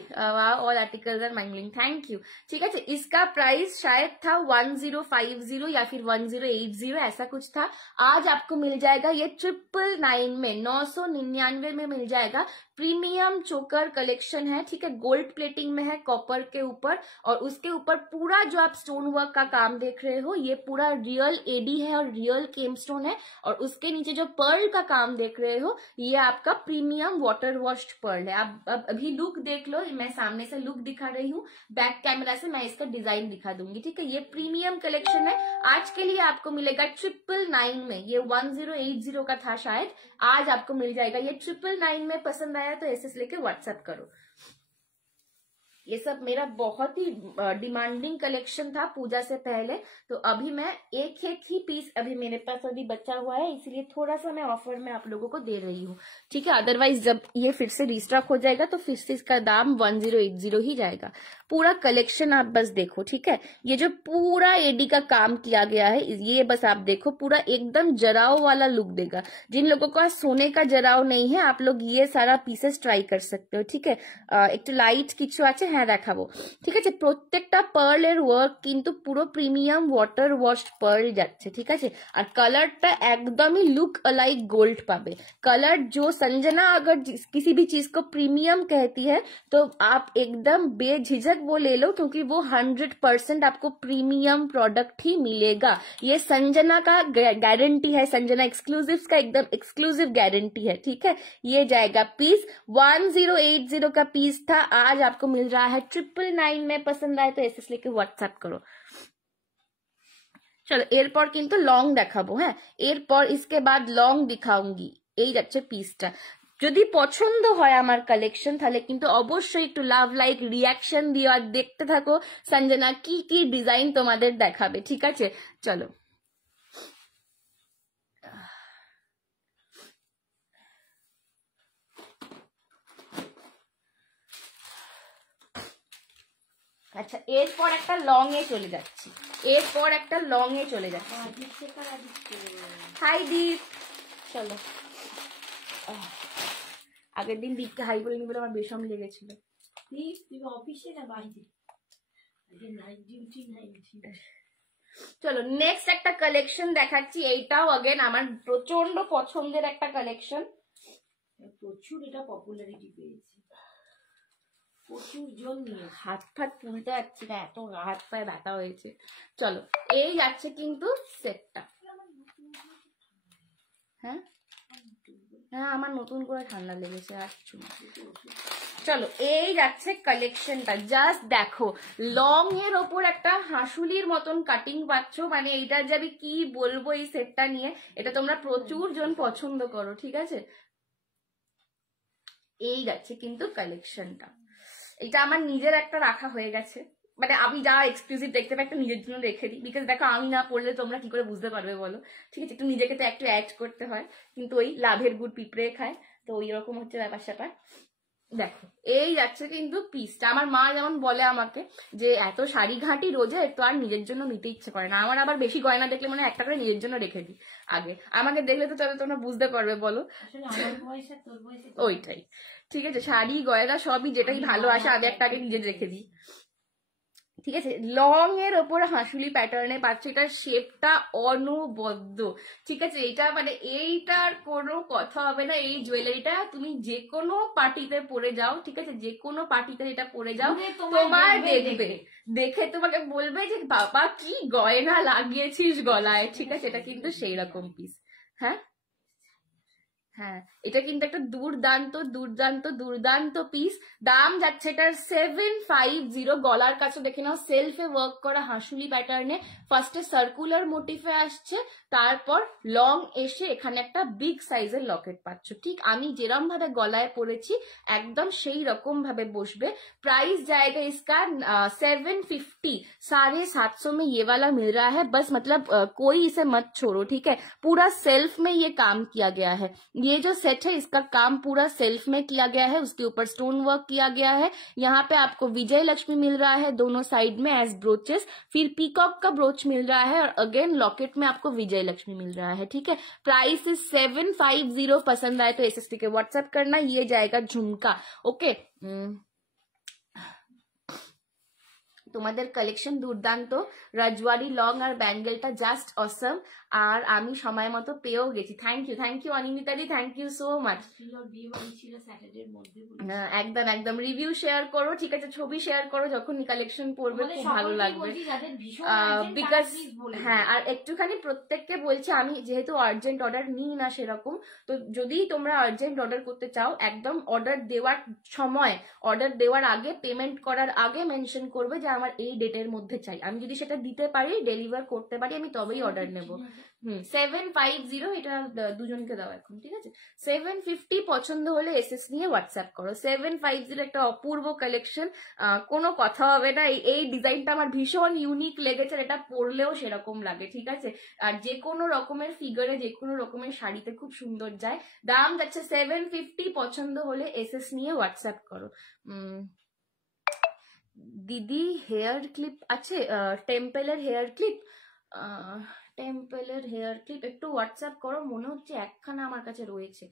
all articles are mingling, thank you, ठीक है। इसका प्राइस शायद था 1050 या फिर 1080 ऐसा कुछ था। आज आपको मिल जाएगा ये 999 में, 999 में मिल जाएगा। प्रीमियम चोकर कलेक्शन है, ठीक है। गोल्ड प्लेटिंग में है कॉपर के ऊपर, और उसके ऊपर पूरा जो आप स्टोन वर्क का काम देख रहे हो ये पूरा रियल एडी है और रियल केम स्टोन है, और उसके नीचे जो पर्ल का काम देख रहे हो ये आपका प्रीमियम वाटर वॉश्ड पर्ल है। अब अभी लुक देख लो, मैं सामने से लुक दिखा रही हूँ, बैक कैमरा से मैं इसका डिजाइन दिखा दूंगी, ठीक है। ये प्रीमियम कलेक्शन है, आज के लिए आपको मिलेगा 999 में। ये 1080 का था शायद, आज आपको मिल जाएगा ये 999 में। पसंद आया तो एसएस लेके व्हाट्सएप करो। ये सब मेरा बहुत ही डिमांडिंग कलेक्शन था पूजा से पहले, तो अभी मैं एक ही पीस अभी मेरे पास अभी बचा हुआ है, इसलिए थोड़ा सा मैं ऑफर में आप लोगों को दे रही हूँ, ठीक है। अदरवाइज जब ये फिर से रिस्टॉक हो जाएगा तो फिर से इसका दाम 1080 ही जाएगा। पूरा कलेक्शन आप बस देखो, ठीक है। ये जो पूरा एडी का काम किया गया है ये बस आप देखो, पूरा एकदम जराव वाला लुक देगा। जिन लोगों का सोने का जराव नहीं है आप लोग ये सारा पीसेस ट्राई कर सकते हो, ठीक है। एक लाइट किचु আছে হ্যাঁ দেখাবো, ঠিক আছে। প্রত্যেকটা পার্লের ওয়ার্ক কিন্তু পুরো প্রিমিয়াম ওয়াটার ওয়াশড পার্ল যাচ্ছে, ঠিক আছে। আর কালারটা একদমই লুক अलाइक गोल्ड पाবে। कलर जो संजना अगर किसी भी चीज को प्रीमियम कहती है तो आप एकदम बेझिझक वो ले लो, क्योंकि वो 100% आपको प्रीमियम प्रोडक्ट ही मिलेगा। ये संजना का गारंटी है, संजना एक्सक्लूसिव का एकदम एक्सक्लूसिव गारंटी है, ठीक है। ये जाएगा पीस 1080 का पीस था, आज आपको मिल रहा है 999 में। पसंद आए तो एसएस लेके व्हाट्सएप करो। চলো এরপর কিন্তু লং দেখাবো, হ্যাঁ এরপর इसके बाद লং দিখাऊंगी। এই যাচ্ছে পিসটা। যদি পছন্দ হয় আমার কালেকশন তাহলে কিন্তু অবশ্যই একটু লাভ লাইক রিয়াকশন দিও আর দেখতে থাকো সঞ্জনা কি কি ডিজাইন তোমাদের দেখাবে, ঠিক আছে। চলো আচ্ছা এরপর একটা লং এ চলে যাচ্ছি, এরপর একটা লং এ চলে যাচ্ছি। হাই দীপ, চলো। আগের দিন দীপকে হাই বলিনি বলে আমার বেশম লেগেছিল। অফিসে না বাইরে? চলো নেক্সট একটা কালেকশন দেখাচ্ছি, এইটাও अगेन আমার প্রচন্ড পছন্দের একটা কালেকশন। প্রচুর এটা পপুলারিটি পেয়েছে, প্রচুর জন নিয়ে। হাত ফাত তুলতে যাচ্ছি না, এত হাত পায়ে ব্যথা হয়েছে। চলো এই যাচ্ছে কিন্তু সেটটা। হ্যাঁ হ্যাঁ আমার নতুন করে ঠান্ডা লেগেছে আর কিছু না। চলো এই যাচ্ছে কালেকশনটা, জাস্ট দেখো লং এর ওপর একটা হাসুলির মতন কাটিং পাচ্ছ, মানে এইটার যে আমি কি বলবো এই সেটটা নিয়ে, এটা তোমরা প্রচুর জন পছন্দ করো, ঠিক আছে। এই যাচ্ছে কিন্তু কালেকশনটা, এটা আমার নিজের একটা রাখা হয়ে গেছে, মানে আমি যা এক্সক্লুসিভ দেখতে পাই একটা নিজের জন্য রেখে দিই, বিকজ দেখো আমি না পড়লে তোমরা কি করে বুঝতে পারবে বলো, ঠিক আছে। একটু নিজেকে তো একটু অ্যাড করতে হয়, কিন্তু ওই লাভের গুড় পিঁপড়ে খায়, তো ওই রকম হচ্ছে ব্যাপার স্যাপার। দেখো এই যাচ্ছে কিন্তু পিসটা। আমার মা যেমন বলে আমাকে যে এত শাড়ি ঘাঁটি রোজে তো আর নিজের জন্য নিতে ইচ্ছে করে না। আমার আবার বেশি গয়না দেখলে মানে একটা করে নিজের জন্য রেখে দিই আগে, আমাকে দেখলে তো তবে তোমরা বুঝতে পারবে বলো। ওইটাই ঠিক আছে, শাড়ি গয়না সবই যেটাই ভালো আসে আমি একটা আগে নিজে রেখে দিই, ঠিক আছে। লং এর ওপরে হাসুলি প্যাটার্নে পাচ্ছ, এটার শেপটা অনবদ্য, ঠিক আছে। এটা মানে এইটার কোনো কথা হবে না। এই জুয়েলারিটা তুমি যে কোনো পার্টিতে পরে যাও, ঠিক আছে, যে কোনো পার্টিতে এটা পরে যাও, তোমার দেখবে দেখে তোমাকে বলবে যে বাবা কি গয়না লাগিয়েছিস গলায়, ঠিক আছে। এটা কিন্তু সেই রকম পিস। হ্যাঁ হ্যাঁ এটা কিন্তু একটা দুর্দান্ত দুর্দান্ত দুর্দান্ত পিস। দাম যাচ্ছে এটার 750। গলার কাছে দেখে নাও সেলফে ওয়ার্ক করা হাসুলি প্যাটার্নে, ফার্স্টে সার্কুলার মোটিফে আসছে, তারপর লং এসে এখানে একটা বিগ সাইজের লকেট পাচ্ছ, ঠিক আমি যেরকম ভাবে গলায় পরেছি একদম সেই রকম ভাবে বসবে। प्राइस जाएगा इसका 750। 750 में ये वाला मिल रहा है, बस मतलब कोई इसे मत छोड़ो, ठीक है। पूरा सेल्फ में ये काम किया गया है, ये जो सेट है इसका काम पूरा सेल्फ में किया गया है, उसके ऊपर स्टोन वर्क किया गया है। यहाँ पे आपको विजय लक्ष्मी मिल रहा है दोनों साइड में एज ब्रोचेस, फिर पीकॉक का ब्रोच मिल रहा है और अगेन लॉकेट में आपको विजय लक्ष्मी मिल रहा है, ठीक है। Price is 750। पसंद आए तो एसएसटी के व्हाट्सएप करना। ये जाएगा झुमका, ओके। तो তোমাদের কালেকশন দুর্দান্ত, রাজওয়ারি লং আর ব্যাঙ্গেলটা জাস্ট অসম, আর আমি সময় মতো পেয়েও গেছি। থ্যাংক ইউ অনিন্দিতাদি, থ্যাংক ইউ সো মাচ। একদম একদম রিভিউ শেয়ার করো, ঠিক আছে, ছবি শেয়ার করো যখন কালেকশন পড়বে, খুব ভালো লাগবে। বিকজ হ্যাঁ, আর একটুখানি প্রত্যেককে বলছি, আমি যেহেতু আর্জেন্ট অর্ডার নিই না সেরকম, তো যদি তোমরা আর্জেন্ট অর্ডার করতে চাও, একদম অর্ডার দেওয়ার সময়, অর্ডার দেওয়ার আগে, পেমেন্ট করার আগে মেনশন করবে যে আমার এই ডেটের মধ্যে চাই। আমি যদি সেটা দিতে পারি, ডেলিভার করতে পারি, আমি তবেই অর্ডার নেব। 750 এটা দুজনকে দাও এখন, ঠিক আছে। 750 পছন্দ হলে এসএস নিয়ে হোয়াটসঅ্যাপ করো। 750 একটা অপূর্ব কালেকশন, কোনো কথা হবে না। এই ডিজাইনটা আমার ভীষণ ইউনিক লেগেছে, এটা পরলেও সেরকম লাগে, ঠিক আছে। আর যে কোনো রকমের ফিগারে, যে কোনো রকমের শাড়িতে খুব সুন্দর যায়। দাম যাচ্ছে 750, পছন্দ হলে এসএস নিয়ে হোয়াটসঅ্যাপ করো। দিদি হেয়ার ক্লিপ আছে? টেম্পেলের হেয়ার ক্লিপ, টেম্পলের হেয়ার ক্লিপ একটু হোয়াটসঅ্যাপ করো, মনে হচ্ছে একখানা আমার কাছে রয়েছে।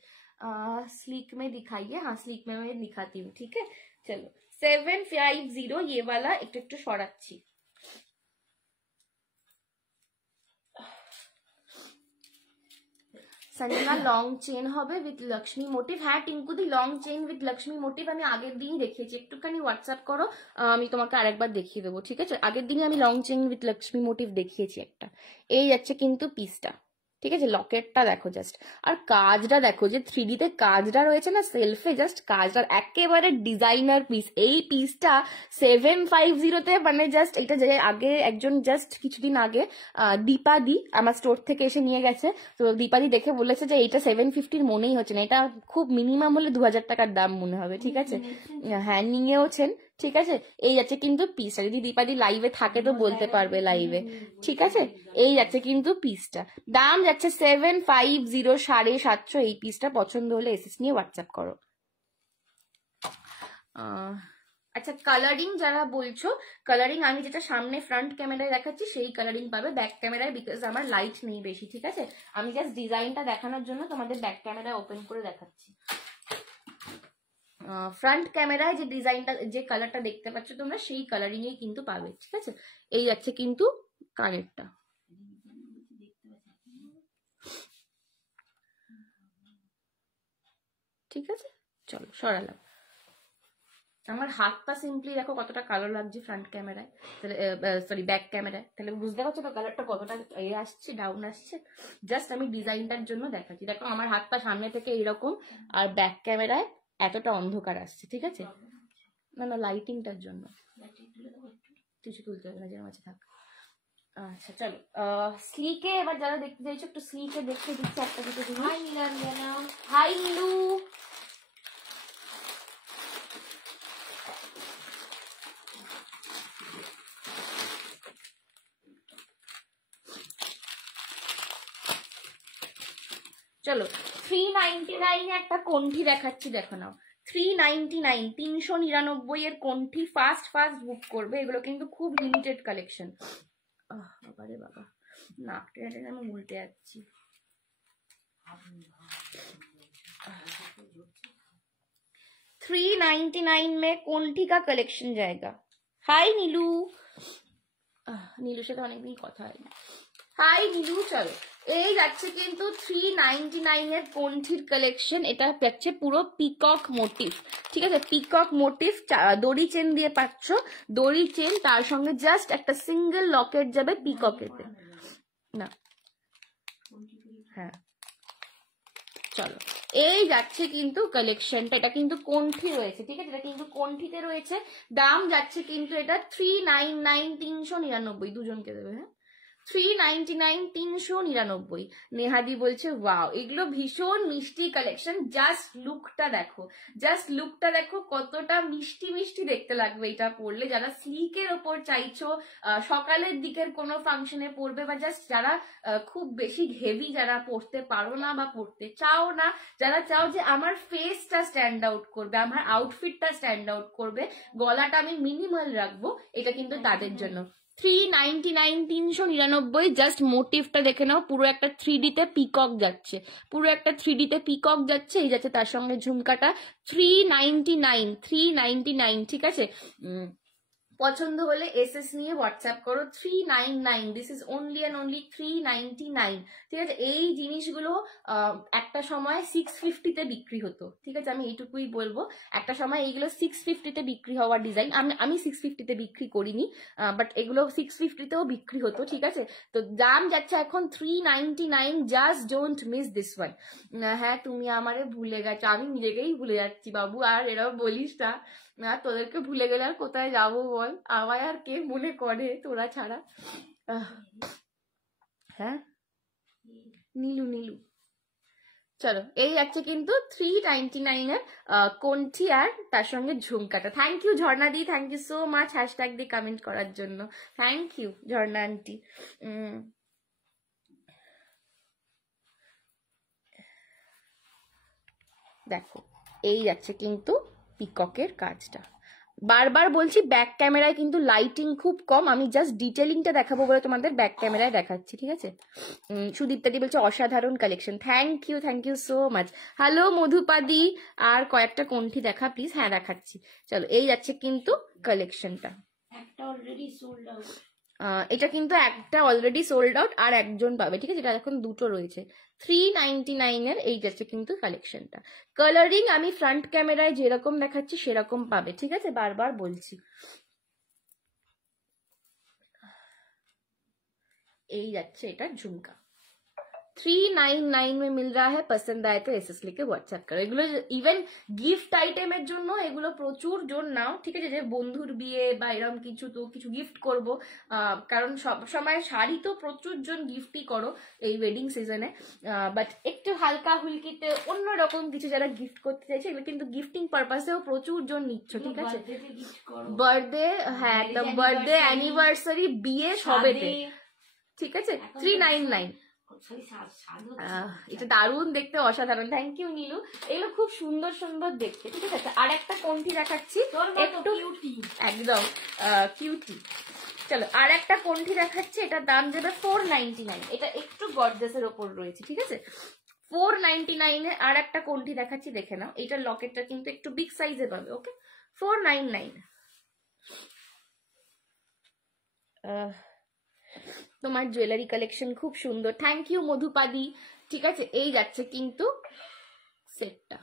स्लीक में दिखाइए, हाँ स्लीक में मैं दिखाती हूँ, ठीक है। चलो 750 ये वाला একটু সরাচ্ছি। संजना लॉन्ग चेन হবে উইথ লক্ষ্মী মোটিভ। হ্যাঁ টিঙ্কুদি, long chain with Lakshmi motif আমি আগের দিনই দেখিয়েছি, একটুখানি হোয়াটসঅ্যাপ করো, আমি তোমাকে আরেকবার দেখিয়ে দেবো, ঠিক আছে। আগের দিনই আমি long chain with Lakshmi motif দেখিয়েছি একটা। এই যাচ্ছে কিন্তু পিসটা, ঠিক আছে। লকেটটা দেখো জাস্ট, আর কাজটা দেখো, যে 3D তে কাজটা রয়েছে না সেলফে, জাস্ট কাজটা একেবারে ডিজাইনার পিস। এই পিসটা 750 তে মানে জাস্ট, এটা যে আগে একজন জাস্ট কিছুদিন আগে দীপাদি আমার স্টোর থেকে এসে নিয়ে গেছে, তো দীপাদি দেখে বলেছে যে এইটা 750 মনেই হচ্ছে না, এটা খুব মিনিমাম হলে 2000 টাকার দাম মনে হবে, ঠিক আছে। হ্যাঁ নিয়েওছেন, ঠিক আছে। এই যাচ্ছে কিন্তু পিসটা, যদি দীপাদি লাইভে থাকে তো বলতে পারবে লাইভে, ঠিক আছে। এই যাচ্ছে কিন্তু পিসটা, দাম যাচ্ছে 750, 750। এই পিসটা পছন্দ হলে এসএস নিয়ে হোয়াটসঅ্যাপ করো। আচ্ছা কালারিং যারা বলছো, কালারিং আমি যেটা সামনে ফ্রন্ট ক্যামেরায় দেখাচ্ছি সেই কালারিং পাবে ব্যাক ক্যামেরায়, বিকজ আমার লাইট নেই বেশি, ঠিক আছে। আমি জাস্ট ডিজাইনটা দেখানোর জন্য তোমাদের ব্যাক ক্যামেরায় ওপেন করে দেখাচ্ছি। ফ্রন্ট ক্যামেরায় যে ডিজাইনটা, যে কালারটা দেখতে পাচ্ছ তোমরা, সেই কালারিং এই কিন্তু পাবে, ঠিক আছে। এই যাচ্ছে কিন্তু কানেরটা, ঠিক আছে। চলো সরালাম। আমার হাতটা সিম্পলি দেখো কতটা কালো লাগছে ফ্রন্ট ক্যামেরায়, সরি ব্যাক ক্যামেরায়, তাহলে বুঝতে পারছো তো কালারটা কতটা এ আসছে, ডাউন আসছে। জাস্ট আমি ডিজাইনটার জন্য দেখাচ্ছি। দেখো আমার হাতটা সামনে থেকে এইরকম, আর ব্যাক ক্যামেরায় এতটা অন্ধকার আসছে, ঠিক আছে। না না লাইটিংটার জন্য কিছু তুলতে হবে না, যেন মাঝে থাক। আচ্ছা চলো স্লিকে এবার যারা দেখতে চাইছো, একটু স্লিকে দেখতে দিচ্ছি একটা দুটো জিনিস। হাই নীলু, চলো 399 একটা কণ্ঠি দেখাচ্ছি, দেখো নাও 399, 399 এর কণ্ঠি। ফাস্ট বুক করবে, এগুলো কিন্তু খুব লিমিটেড কালেকশন। বাবা রে বাবা, নাক টেনে আমি উল্টে যাচ্ছি। 399 में कोंठी का कलेक्शन जाएगा। हाय नीलू, নীলুর সাথে অনেকদিন কথা হয়নি। হাই নীলু, চলো এই যাচ্ছে কিন্তু 399 এর কণ্ঠির কালেকশন। এটা যাচ্ছে পুরো পিকক মোটিভ, ঠিক আছে। পিকক মোটিভ, দড়ি চেন দিয়ে পাচ্ছ, দড়ি চেন, তার সঙ্গে জাস্ট একটা সিঙ্গেল লকেট যাবে পিককেতে না। হ্যাঁ চলো এই যাচ্ছে কিন্তু কালেকশনটা, এটা কিন্তু কণ্ঠি রয়েছে, ঠিক আছে। এটা কিন্তু কণ্ঠিতে রয়েছে। দাম যাচ্ছে কিন্তু এটা 399, 399, দুজনকে দেবে। হ্যাঁ 399, 399। নেহাদি বলছে ওয়াও, এগুলো ভীষণ মিষ্টি কালেকশন। জাস্ট লুকটা দেখো, জাস্ট লুকটা দেখো, কতটা মিষ্টি মিষ্টি দেখতে লাগবে এটা পরলে। যারা স্লিকের ওপর চাইছো, সকালের দিকের কোনো ফাংশনে পরবে, বা জাস্ট যারা খুব বেশি হেভি যারা পরতে পারো না বা পরতে চাও না, যারা চাও যে আমার ফেসটা স্ট্যান্ড আউট করবে, আমার আউটফিটটা স্ট্যান্ড আউট করবে, গলাটা আমি মিনিমাল রাখবো, এটা কিন্তু তাদের জন্য। 399, 399। জাস্ট মোটিভটা দেখে নাও, পুরো একটা 3D তে পিকক যাচ্ছে, পুরো একটা 3D তে পিকক যাচ্ছে। এই যাচ্ছে তার সঙ্গে ঝুমকাটা। 399, 399, ঠিক আছে। পছন্দ হলে এসএস নিয়ে হোয়াটসঅ্যাপ করো। 399, this is only and only 399। ঠিক আছে, এই জিনিসগুলো একটা সময় 650-তে বিক্রি হতো। ঠিক আছে, আমি এইটুকুই বলবো, একটা সময় এইগুলো 650-তে বিক্রি হওয়ার ডিজাইন। আমি 650-তে বিক্রি করিনি, বাট এগুলো 650-তেও বিক্রি হতো। ঠিক আছে, তো দাম যাচ্ছে এখন 399। Just don't miss this one. হ্যাঁ, তুমি আমারে ভুলে গেছো, আমি নিজেকেই ভুলে যাচ্ছি বাবু, আর এরাও বলিস না। না, তোদেরকে ভুলে গেলে আর কোথায় যাবো বল, আমায় আর কে মনে করে তোরা ছাড়া। হ্যাঁ, নীলু নীলু। চলো, এই যাচ্ছে কিন্তু 399-এর কোনটি আর তার সঙ্গে ঝুমকাটা। Thank you Jharna di, thank you so much hashtag দিয়ে কমেন্ট করার জন্য। Thank you Jharna aunty. দেখো, এই যাচ্ছে কিন্তু পিককের কাজটা। বারবার বলছি, ব্যাক ক্যামেরায় কিন্তু লাইটিং খুব কম, আমি জাস্ট ডিটেলিংটা দেখাবো বলে তোমাদের ব্যাক ক্যামেরায় দেখাচ্ছি। ঠিক আছে, সুদীপ্তাদি বলছে অসাধারণ collection. Thank you so much. Hello মধুপাদি, আর কয়েকটা কোনটি দেখা প্লিজ। হ্যাঁ, দেখাচ্ছি। চলো, এই যাচ্ছে কিন্তু কালেকশনটা। একটা অলরেডি সোল্ড আউট, এটা কিন্তু একটা অলরেডি সোল্ড আউট, আর একজন পাবে। ঠিক আছে, এটা এখন দুটো রয়েছে। 399-এর এই যাচ্ছে কিন্তু কালেকশনটা। কালারিং আমি ফ্রন্ট ক্যামেরায় যেরকম দেখাচ্ছি সেরকম পাবে। ঠিক আছে, বারবার বলছি। এই যাচ্ছে এটা ঝুমকা। 399 में मिल रहा है, पसंद आए तो एसएस लिखे হোয়াটসঅ্যাপ করো। এগুলো ইভেন গিফট আইটেমের জন্য এগুলো প্রচুর জন নাও। ঠিক আছে, যে বন্ধুর বিয়ে বা এরকম কিছু, তো কিছু গিফট করব, কারণ সব সময় শাড়ি তো প্রচুর জন গিফটই করো এই ওয়েডিং সিজনে, বাট একটু হালকা হুলকিতে অন্যরকম কিছু যারা গিফট করতে চাইছে, এগুলো কিন্তু গিফটিং পারপাসেও প্রচুর জন নিচ্ছ। ঠিক আছে, বার্থডে, হ্যাঁ একদম বার্থডে, অ্যানিভার্সারি, বিয়ে সবেতে। ঠিক আছে, 399। এটা দারুণ দেখতে, অসাধারণ। থ্যাংক ইউ নীলু, এগুলো খুব সুন্দর সুন্দর দেখতে। ঠিক আছে, আর একটা কোনটি দেখাচ্ছি, একটু একদম কিউটি। চলো, আর একটা কোনটি দেখাচ্ছি, এটার দাম যাবে 499। এটা একটু গর্জাসের ওপর রয়েছে। ঠিক আছে, 499-এ আর একটা কোনটি দেখাচ্ছি, দেখে নাও। এইটার লকেটটা কিন্তু একটু বিগ সাইজে পাবে। ওকে, 499। তোমার জুয়েলারি কালেকশন খুব সুন্দর। থ্যাংক ইউ মধুপাদি। ঠিক আছে, এই যাচ্ছে কিন্তু সেটটা।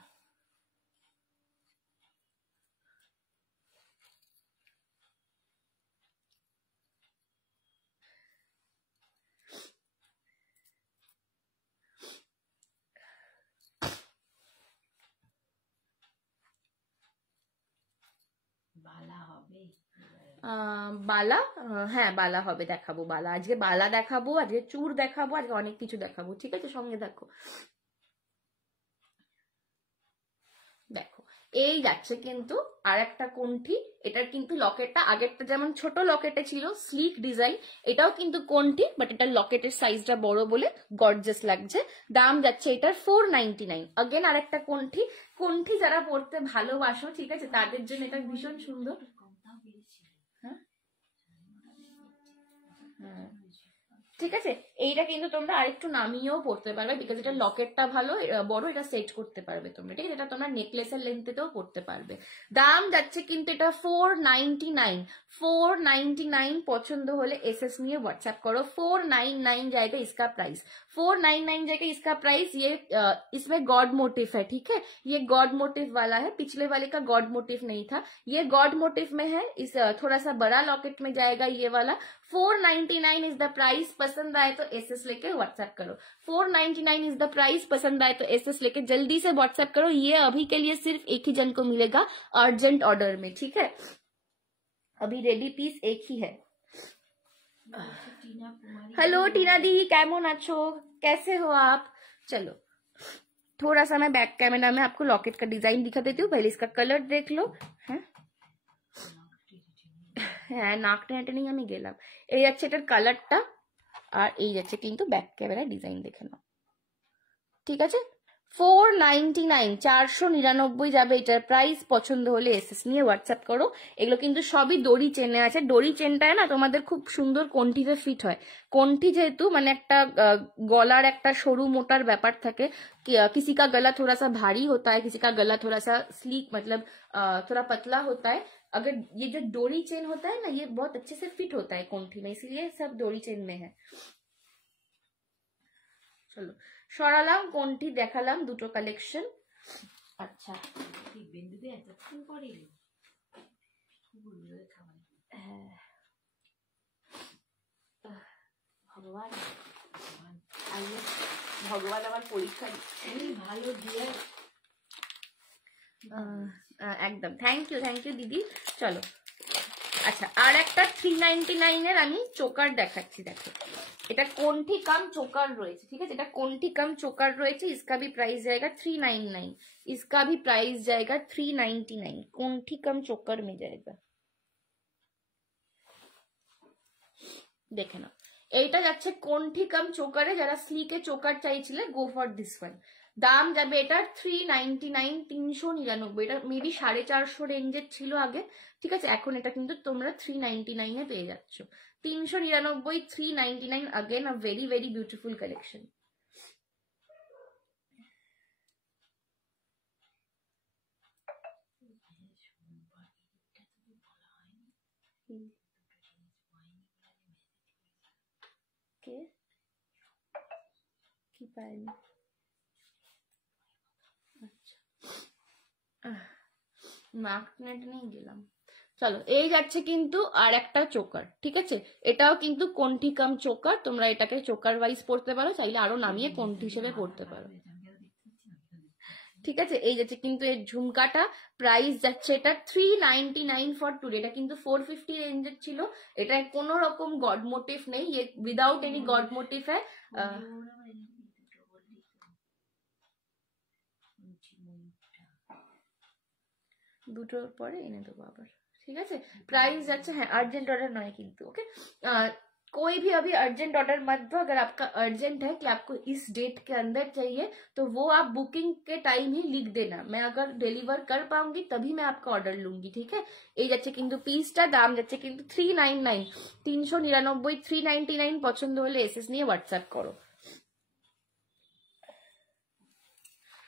বালা, হ্যাঁ বালা হবে, দেখাবো বালা। আজকে বালা দেখাবো, আজকে চূড় দেখাবো, আজকে অনেক কিছু দেখাবো। ঠিক আছে, সঙ্গে দেখো। দেখো, এই যাচ্ছে কিন্তু আর একটা কোনটি। এটার কিন্তু লকেটটা আগেরটা যেমন ছোট লকেটে ছিল, স্লিক ডিজাইন, এটাও কিন্তু কোনটি, বাট এটার লকেটের সাইজটা বড় বলে গর্জাস লাগছে। দাম যাচ্ছে এটার 499। अगेन আর একটা কোনটি। কোনটি যারা পড়তে ভালোবাসো, ঠিক আছে, তাদের জন্য এটা ভীষণ সুন্দর। ঠিক আছে, এইটা কিন্তু তোমরা আরেকটু নামিয়েও পড়তে পারবে, বিকজ এটা লকেটটা ভালো বড়, এটা সেট করতে পারবে তোমরা। ঠিক আছে, এটা তোমরা নেকলেসের লেন্থেতেও পড়তে পারবে। দাম যাচ্ছে কিন্তু এটা 499। 499 পছন্দ হলে এসএস নিয়ে व्हाट्सएप करो। 499 जाएगा इसका प्राइस, 499 जाएगा इसका प्राइस। ये इसमें गॉड मोटिव है। ठीक है, ये गॉड मोटिव वाला है, पिछले वाले का गॉड मोटिव नहीं था, ये गॉड मोटिव में है। इस थोड़ा सा बड़ा लॉकेट में जाएगा ये वाला। 499 इज द प्राइस। पसंद आए तो एसएस लेके व्हाट्सएप करो। 499 इज द प्राइस। पसंद आए तो एसएस लेके जल्दी से व्हाट्सएप करो। ये अभी के लिए सिर्फ एक ही जन को मिलेगा अर्जेंट ऑर्डर में। ठीक है, अभी रेडी पीस एक ही है। हेलो टीना दी, कैमन आछो, कैसे हो आप? चलो, थोड़ा सा मैं बैक कैमरा में आपको लॉकेट का डिजाइन दिखा देती हूँ, पहले इसका कलर देख लो। হ্যাঁ, নাক টেনে টেনেই আমি গেলাম। এই যাচ্ছে এটার কালারটা, আর এই যাচ্ছে কিন্তু ব্যাক ক্যামেরা ডিজাইন, দেখে নাও। ঠিক আছে, 499, 499 যাবে এটার প্রাইস। পছন্দ হলে এসএস নিয়ে হোয়াটসঅ্যাপ করো। এগুলো কিন্তু সবই দড়ি চেনে আছে। দড়ি চেনটায় না তোমাদের খুব সুন্দর কোনটিতে ফিট হয়। কোনটি যেহেতু মানে একটা গলার একটা সরু মোটার ব্যাপার থাকে, किसी का गला थोड़ा सा भारी होता है, किसी का गला थोड़ा सा स्लीक मतलब थोड़ा पतला होता है। अगर ये जो डोरी चेन होता है ना, ये बहुत अच्छे से फिट होता है कोंठी में, इसीलिए सब डोरी चेन में है। চলো সরালাম, কোনটি দেখালাম, দুটো কালেকশন। আচ্ছা বিন্দুতে এতক্ষণ পরে ভগবান ভগবান আমার পরীক্ষা ভালো দিয়ে একদম। থ্যাংক ইউ দিদি। চলো আচ্ছা, আর একটা 399 এর আমি চোকার দেখাচ্ছি। দেখো এটা কোন্ঠি কাম চোকার রয়েছে, ঠিক আছে, এটা কোন্ঠি কাম চোকার রয়েছে। इसका भी प्राइस जाएगा 399, इसका भी प्राइस जाएगा 399, कोंठी कम चोकर में जाएगा। দেখে নাও, এইটা যাচ্ছে কোন্ঠি কাম চোকারে। যারা স্লিকে চোকার চাইছিলে, গো ফর দিস ওয়ান। দাম যাবে এটার 399, 399। এটা মেবি 450 রেঞ্জের ছিল আগে, ঠিক আছে, এখন এটা কিন্তু তোমরা 399 এ পেয়ে যাচ্ছ। 399, 399 again a very very beautiful collection. কে কি পাইনি, আচ্ছা মার্কনেট নিয়ে গেলাম। চলো এই যাচ্ছে কিন্তু আর একটা চোকার, ঠিক আছে, এটাও কিন্তু কোন্ঠি কাম চোকার। তোমরা এটাকে চোকার ওয়াইজ পড়তে পারো, চাইলে আরো নামিয়ে কোন্ঠি হিসেবে পড়তে পারো, ঠিক আছে। এই যাচ্ছে কিন্তু এর ঝুমকাটা, প্রাইস যাচ্ছে এটা 399 ফর টুডে। এটা কিন্তু 450 রেঞ্জের ছিল। এটা কোনো রকম গড মোটিভ নেই, ये विदाउट एनी गॉड मोटिव है। দুটোর পরে এনে দেবো আবার, ঠিক আছে। प्राइस যাচ্ছে, হ্যাঁ अर्जेंट ऑर्डर नॉय किंतु, ओके। कोई भी अभी अर्जेंट ऑर्डर मत दो। अगर आपका अर्जेंट है कि आपको इस डेट के अंदर चाहिए, तो वो आप बुकिंग के टाइम ही लिख देना। मैं अगर डिलीवर कर पाऊंगी तभी मैं आपका ऑर्डर लूंगी, ठीक है। এই যাচ্ছে কিন্তু পিসটা, দাম যাচ্ছে কিন্তু 399, 399, 399। পছন্দ হলে এসএস নিয়ে হোয়াটসঅ্যাপ করো।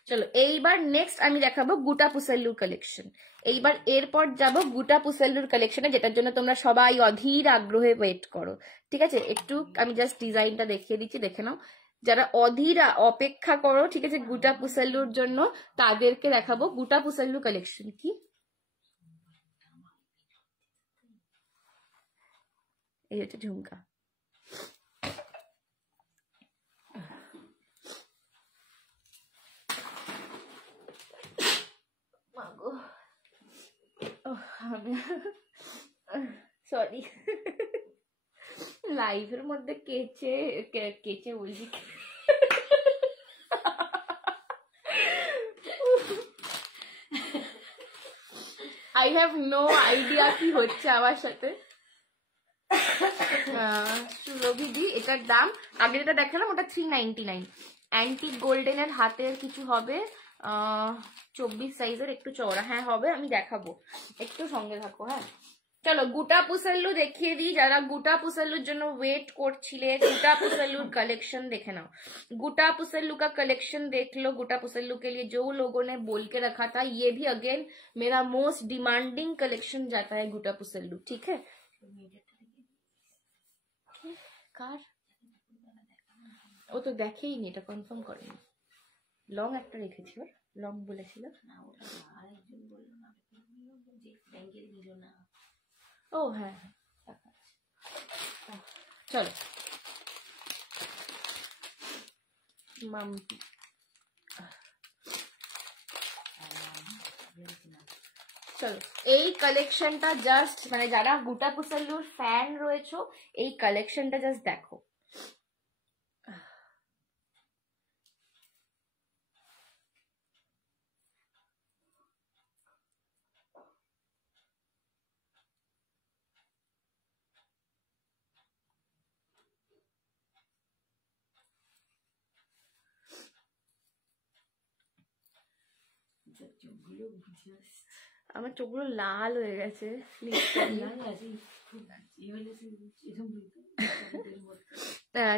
চলো এইবার নেক্সট আমি দেখাবো গুটা পুসেল্লুর কালেকশন। এইবার এরপর যাব গুটা পুসেল্লুর কালেকশনে, যেটার জন্য তোমরা সবাই অধীর আগ্রহে ওয়েট করো, ঠিক আছে। একটু আমি জাস্ট ডিজাইনটা দেখিয়ে দিচ্ছি, দেখে নাও। যারা অধীর অপেক্ষা করো, ঠিক আছে, গুটা পুসেল্লুর জন্য, তাদেরকে দেখাবো গুটা পুসেল্লু কালেকশন। কি এই হচ্ছে ঝুমকা। সরি, লাইভের মধ্যে কেচে কেচে বলছি, আই হ্যাভ নো আইডিয়া কি হচ্ছে আমার সাথে। সুরভিদি, এটার দাম আগে যেটা দেখালাম ওটা 399। অ্যান্টিক গোল্ডেনের হাতের কিছু হবে, 24 সাইজের, একটু চওড়া, হ্যাঁ হবে, আমি দেখাবো, একটু সঙ্গে থাকো। হ্যাঁ চলো গুটা পুসেল্লু দেখিয়ে দিই। যারা গুটা পুসেল্লুর জন্য वेट করছিলে, गुटा पुसल्लू कलेक्शन देखे नाओ। गुटा पुसल्लू का कलेक्शन देख लो। गुटा पुसल्लू के लिए जो लोगों ने बोल के रखा था, ये भी अगेन मेरा मोस्ट डिमांडिंग कलेक्शन जाता है गुटा पुसल्लू, ठीक है। कार ও তো দেখেই নি, এটা কনফার্ম করেনি। লং একটা রেখেছিল, লং বলেছিল না, ওটা আরেকজন বলল না, যে ব্যাংকের দিল না। ও হ্যাঁ চলো মাম্পি, চলো এই কালেকশনটা জাস্ট, মানে যারা গুটা পুসেল্লুর ফ্যান রয়েছো, এই কালেকশনটা জাস্ট দেখো। আমার চোখগুলো লাল হয়ে গেছে,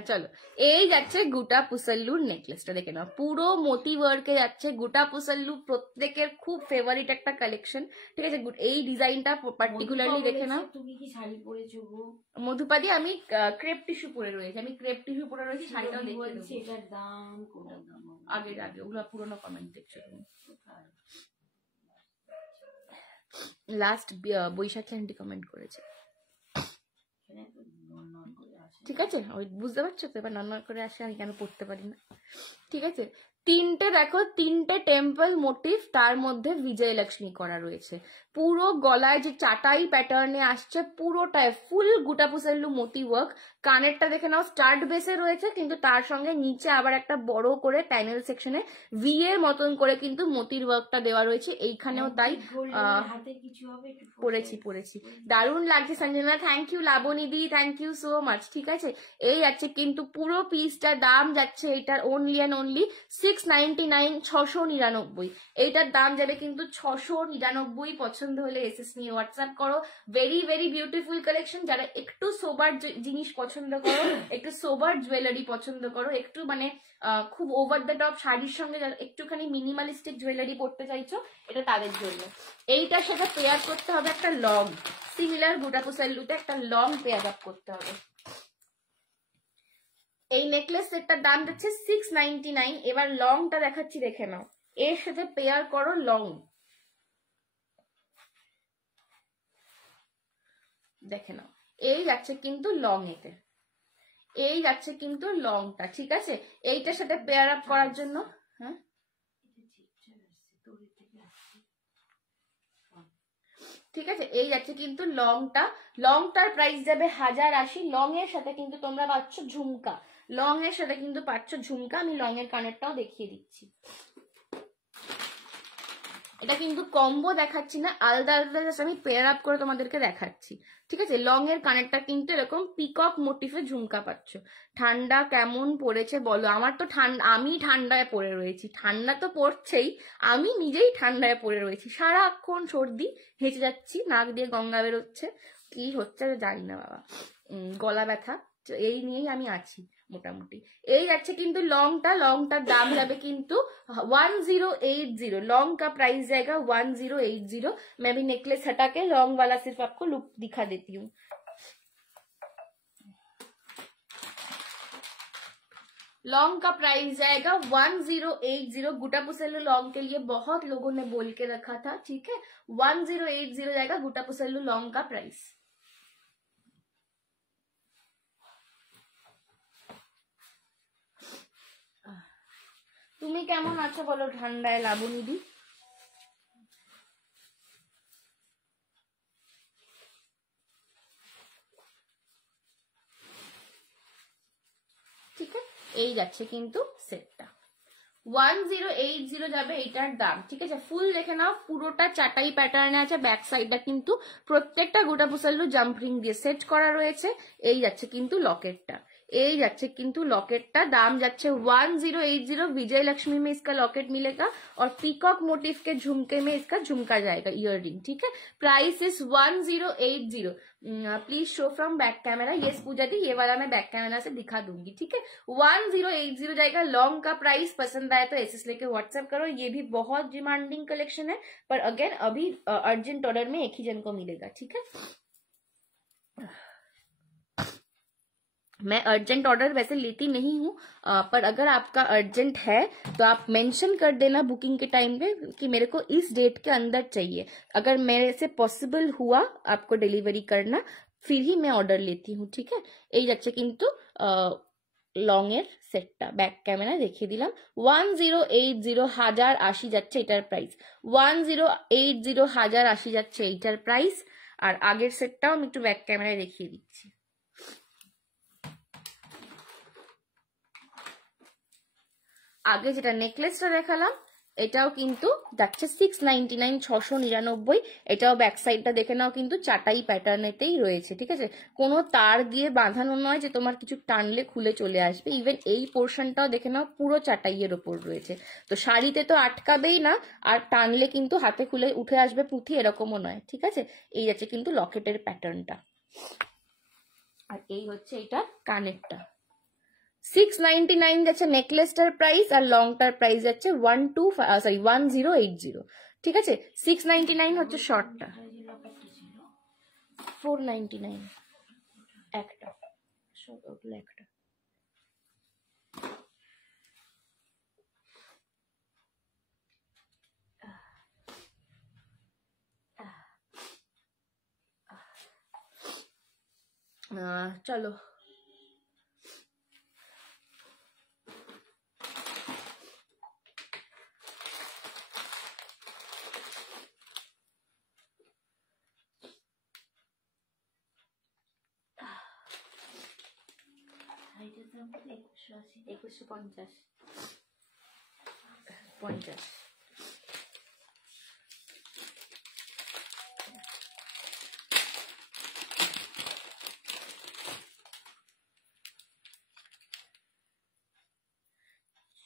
চলো, এই যাচ্ছে গোটা পুসাল্লুর নেকলেসটা, দেখে নাও পুরো মোতি ওয়ার্কে যাচ্ছে। গোটা পুসাল্লু প্রত্যেকের খুব ফেভারিট একটা কালেকশন, ঠিক আছে। এই ডিজাইনটা পার্টিকুলারলি দেখে নাও। তুমি কি শাড়ি পরেছো গো? মধুপাদি, আমি ক্রেপ টিস্যু পরে রয়েছি, আমি ক্রেপ টিস্যু পরে রয়েছি, শাড়িটাও দেখিয়ে দেবো। এটার দাম কোটার দাম আগে ওগুলো পুরোনো কমেন্ট দেখছো তুমি। লাস্ট বৈশাখী আন্টি কমেন্ট করেছে, ঠিক আছে। ওই বুঝতে পারছো তো, এবার নর্মাল করে আসে, আমি কেন পড়তে পারি না, ঠিক আছে। তিনটে দেখো, তিনটে টেম্পল মোটিভ, তার মধ্যে বিজয়লক্ষ্মী করা রয়েছে। পুরো গলায় যে চাটাই প্যাটার্নে আসছে পুরোটায় ফুল গোটা পুসাল্লু মোতি ওয়ার্ক। কানেরটা দেখে নাও স্টার্ট বেসে রয়েছে, কিন্তু তার সঙ্গে নিচে আবার একটা বড় করে প্যানেল সেকশনে ভি এর মতন করে কিন্তু মোতির ওয়ার্কটা দেওয়া রয়েছে। এইখানেও তাই পড়েছি। দারুণ লাগছে সঞ্জনা, থ্যাংক ইউ লাবণীদি, থ্যাংক ইউ সো মাচ, ঠিক আছে। এই যাচ্ছে কিন্তু পুরো পিসটার দাম যাচ্ছে এটার অনলি অ্যান্ড অনলি 699, 699। এইটার দাম যাবে কিন্তু 699। পছন্দ হলে এসএস নিয়ে হোয়াটসঅ্যাপ করো। Very very beautiful collection. যারা একটু সোবার জিনিস পছন্দ করো, একটু সোবার জুয়েলারি পছন্দ করো, একটু মানে খুব ওভার দ্য টপ শাড়ির সঙ্গে যারা একটুখানি মিনিমালিস্টিক জুয়েলারি পড়তে চাইছো, এটা তাদের জন্য। এইটার সাথে পেয়ার করতে হবে একটা লং, সিমিলার গোটা পুসাল্লুতে একটা লং পেয়ার আপ করতে হবে। এই নেকলেস সেটটার দাম যাচ্ছে 699। এবার লংটা দেখাচ্ছি, দেখে নাও। এর সাথে পেয়ার করো লং, দেখে নাও। এই যাচ্ছে কিন্তু লং, এতে এই যাচ্ছে কিন্তু লংটা, ঠিক আছে। এইটার সাথে পেয়ার আপ করার জন্য, হ্যাঁ ঠিক আছে, এই যাচ্ছে কিন্তু লংটা। লংটার প্রাইস যাবে 1080। লং এর সাথে কিন্তু তোমরা পাচ্ছ ঝুমকা, লং এর সাথে কিন্তু পাচ্ছ ঝুমকা। আমি লং এর কানেরটাও দেখিয়ে দিচ্ছি। এটা কিন্তু কম্বো দেখাচ্ছি না, আলাদা আলাদা জাস্ট আমি পেয়ার আপ করে তোমাদেরকে দেখাচ্ছি, ঠিক আছে। লং এর কানেরটা কিন্তু এরকম পিকক মোটিফে ঝুমকা পাচ্ছ। ঠান্ডা কেমন পড়েছে বলো? আমার তো ঠান্ডা, আমি ঠান্ডায় পড়ে রয়েছি। ঠান্ডা তো পড়ছেই, আমি নিজেই ঠান্ডায় পড়ে রয়েছি। সারাক্ষণ সর্দি, হেঁচে যাচ্ছি, নাক দিয়ে গঙ্গা বেরোচ্ছে, কি হচ্ছে জানি না বাবা, গলা ব্যথা, এই নিয়েই আমি আছি মোটামুটি। এই যাচ্ছে কিন্তু লংটার দাম যাবে কিন্তু 1080। लॉन्ग का प्राइस जाएगा 1080। मैं भी नेकलेस हटा के लॉन्ग वाला सिर्फ आपको लुक दिखा देती हूँ। लॉन्ग का प्राइस जाएगा 1080। गुटा पुसल्लू लॉन्ग के लिए बहुत लोगों ने बोल के रखा था, ठीक है। 1080 जाएगा गुटा पुसल्लू लॉन्ग का प्राइस। তুমি কেমন আছো বলো ঠান্ডায় লাবণীদি? ঠিক আছে, এই যাচ্ছে কিন্তু সেটটা 1080 যাবে এটার দাম, ঠিক আছে। ফুল দেখে নাও, পুরোটা চাটাই প্যাটার্নে আছে। ব্যাক সাইডটা কিন্তু প্রত্যেকটা গোটা পুসাল্লু জাম্পরিং দিয়ে সেট করা রয়েছে। এই যাচ্ছে কিন্তু লকেটটা, এই যাচ্ছে কিন্তু लॉकेटটা दाम যাচ্ছে 1080। विजय लक्ष्मी में इसका लॉकेट मिलेगा और पीकॉक मोटिव के झुमके में इसका झुमका जाएगा, इयर रिंग, ठीक है। Price is 1080। Please show from back camera. Yes Puja di, ये वाला मैं बैक कैमरा से दिखा दूंगी, ठीक है। 1080 जाएगा लॉन्ग का प्राइस। पसंद आए तो एसएस लेके व्हाट्सएप करो। ये भी बहुत डिमांडिंग कलेक्शन है, पर अगेन अभी अर्जेंट ऑर्डर में एक ही जन को मिलेगा, ठीक है। मैं अर्जेंट ऑर्डर वैसे लेती नहीं हूँ, पर अगर आपका अर्जेंट है तो आप मेंशन कर देना बुकिंग के टाइम पे कि मेरे को इस डेट के अंदर चाहिए। अगर मेरे से पॉसिबल हुआ आपको डिलीवरी करना, फिर ही मैं ऑर्डर लेती हूँ, ठीक है। এই যাচ্ছে কিন্তু লং এর সেটটা, ব্যাক ক্যামেরা দেখিয়ে দিলাম। 1080 1080 যাচ্ছে এটার প্রাইস। 1080 1080 যাচ্ছে এইটার প্রাইস। আর আগের সেটটাও আমি একটু ব্যাক ক্যামেরায় দেখিয়ে দিচ্ছি। আগে যেটা নেকলেসটা দেখালাম এটাও কিন্তু যাচ্ছে 699 699। এটাও ব্যাক সাইডটা দেখে নাও কিন্তু চাটাই প্যাটার্নেতেই রয়েছে, ঠিক আছে। কোনো তার দিয়ে বাঁধানো নয় যে তোমার কিছু টানলে খুলে চলে আসবে। ইভেন এই পোর্শনটাও দেখে নাও পুরো চাটাইয়ের ওপর রয়েছে, তো শাড়িতে তো আটকাবেই না, আর টানলে কিন্তু হাতে খুলে উঠে আসবে পুঁথি, এরকমও নয়, ঠিক আছে। এই যাচ্ছে কিন্তু লকেটের প্যাটার্নটা, আর এই হচ্ছে এটা কানেরটা, 699 যাচ্ছে নেকলেসটার প্রাইস, আর লংটার প্রাইস যাচ্ছে 1080। ঠিক আছে, 699 হচ্ছে শর্টটা, 499 একটা, একটা। চলো একুশশো পঞ্চাশ।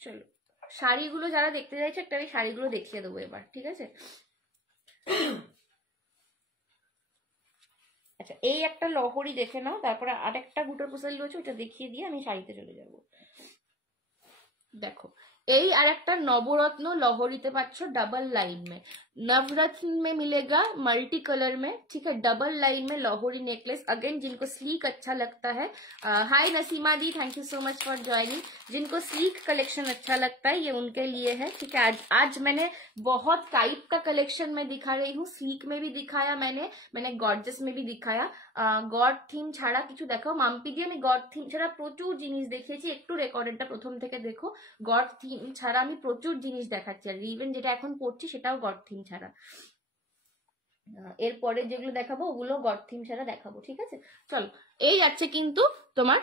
চলো শাড়িগুলো যারা দেখতে চাইছে একটা আমি শাড়িগুলো দেখিয়ে দেবো এবার, ঠিক আছে। আচ্ছা এই একটা লহরি দেখে নাও, তারপরে আরেকটা গুটোর পোশাক রয়েছে ওটা দেখিয়ে দিয়ে আমি শাড়িতে চলে যাব। देखो এই আর একটা নবরত্ন লহরিতে পাচ্ছ डबल लाइन में, नवरत्न में मिलेगा मल्टी कलर में, ठीक है। डबल लाइन में लहोरी नेकलेस, अगेन जिनको स्लीक अच्छा लगता है, hi Nasima di, thank you so much for joining. जिनको स्लीक कलेक्शन अच्छा लगता है ये उनके लिए है, ठीक है। आज मैंने बहुत टाइप का कलेक्शन में दिखा रही हूँ, स्लीक में भी दिखाया मैंने गॉर्जियस में भी दिखाया। गड थीम ছাড়া কিছু দেখাও মাম্পি দিয়ে, আমি গড থিম ছাড়া প্রচুর জিনিস দেখিয়েছি, একটু রেকর্ডেডটা প্রথম থেকে দেখো। গড থিম ছাড়া আমি প্রচুর জিনিস দেখাচ্ছি, আর ইভেন যেটা এখন পড়ছি সেটাও গড থিম ছাড়া। এরপরে যেগুলো দেখাবো ওগুলো গড থিম ছাড়া দেখাবো, ঠিক আছে। চলো এই যাচ্ছে কিন্তু তোমার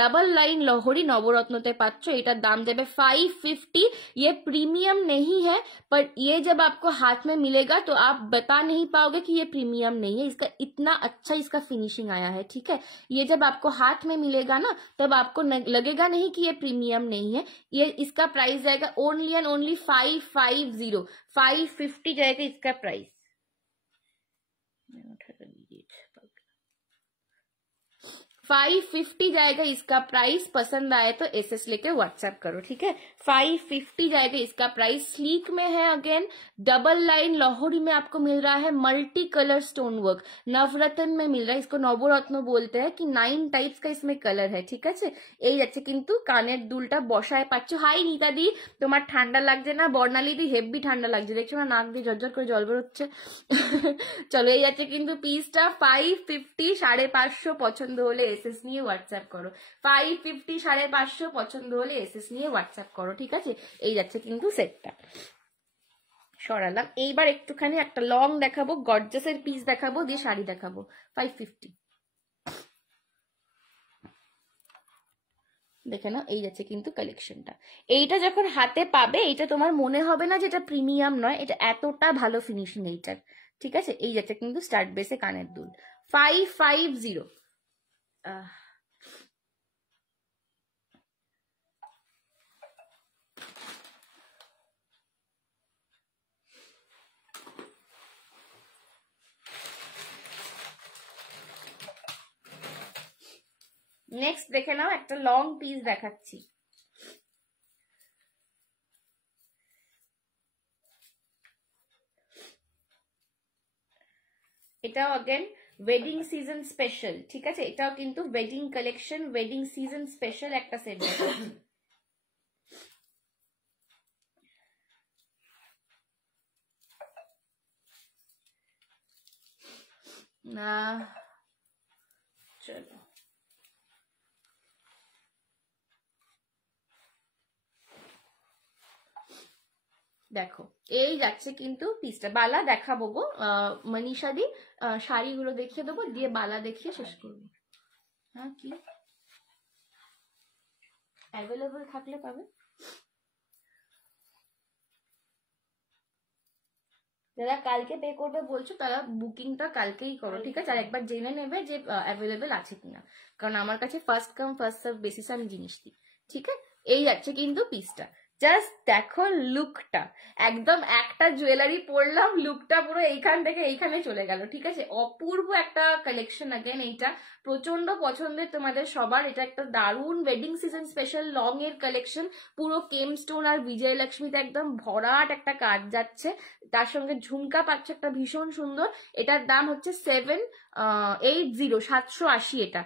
डबल लाइन लहोरी नवरत्नते पाচ্ছ, এটার दाम देवे 550। ये प्रीमियम नहीं है, पर ये जब आपको हाथ में मिलेगा तो आप बता नहीं पाओगे कि ये प्रीमियम नहीं है, इसका इतना अच्छा इसका फिनिशिंग आया है, ठीक है। ये जब आपको हाथ में मिलेगा ना तब आपको लगेगा नहीं कि ये प्रीमियम नहीं है। ये इसका प्राइस जाएगा ओनली एंड ओनली 550, 550 जाएगा इसका प्राइस। 550 जाएगा इसका प्राइस। पसंद आए तो एसएस लेके व्हाट्सएप करो, ठीक है। 550 जाएगा इसका प्राइस। स्लीक में है, अगेन डबल लाइन लहोरी में आपको मिल रहा है मल्टी कलर स्टोन वर्क। नवरत्न में मिल रहा है, इसको नवरत्न बोलते हैं कि 9 टाइप्स का इसमें कलर है, ठीक है। এই যাচ্ছে কিন্তু কানের দুলটা বসায় পাচ্ছ। হাই নীতা দি, তোমার ঠান্ডা লাগছে না? বর্ণালী দি হেভি ঠান্ডা লাগছে, দেখছো না নাক দিয়ে ঝরঝর করে জল বেরোচ্ছে। চলো এই যাচ্ছে কিন্তু পিসটা 550, 550 পছন্দ হলে এসএস নিয়ে হোয়াটসঅ্যাপ করো। 550, 550 পছন্দ হলে এসএস নিয়ে হোয়াটসঅ্যাপ করো, ঠিক আছে। এই যাচ্ছে কিন্তু সেটটা সরালাম। এইবার একটুখানি একটা লং দেখাবো, গর্জাসের পিস দেখাবো, দিয়ে শাড়ি দেখাবো। 550 দেখে না, এই যাচ্ছে কিন্তু কালেকশনটা। এইটা যখন হাতে পাবে এটা তোমার মনে হবে না যে এটা প্রিমিয়াম নয়, এটা এতটা ভালো ফিনিশিং এইটার, ঠিক আছে। এই যাচ্ছে কিন্তু স্টার্ট বেসে কানের দুল 550। নেক্সট দেখে নাও, একটা লং পিস দেখাচ্ছি। এটাও अगेन ওয়েডিং সিজন স্পেশাল, ঠিক আছে। এটাও কিন্তু wedding collection, wedding season special একটা সেট দেখাচ্ছি। না চলো দেখো এই যাচ্ছে কিন্তু পিসটা। বালা দেখাবো গো মনীষা দি, শাড়িগুলো দেখিয়ে দেবো, দিয়ে বালা দেখিয়ে শেষ করবো। হ্যাঁ কি অ্যাভেলেবল থাকলে পাবে। যারা কালকে পে করবে বলছো তারা বুকিংটা কালকেই করো, ঠিক আছে। আর একবার জেনে নেবে যে অ্যাভেলেবেল আছে কিনা, কারণ আমার কাছে first come first serve basis আমি জিনিস দিই, ঠিক আছে। এই যাচ্ছে কিন্তু পিসটা জাস্ট দেখো লুকটা, একদম একটা জুয়েলারি পরলাম, লুকটা পুরো এইখান থেকে এইখানে চলে গেল, ঠিক আছে। অপূর্ব একটা কালেকশন, अगेन এইটা প্রচন্ড পছন্দের তোমাদের সবার। এটা একটা দারুণ ওয়েডিং সিজন স্পেশাল লং এর কালেকশন, পুরো কেম স্টোন আর বিজয়লক্ষ্মীতে একদম ভরাট একটা কাজ যাচ্ছে, তার সঙ্গে ঝুমকা পাচ্ছে একটা ভীষণ সুন্দর। এটার দাম হচ্ছে 780, 780 এটা।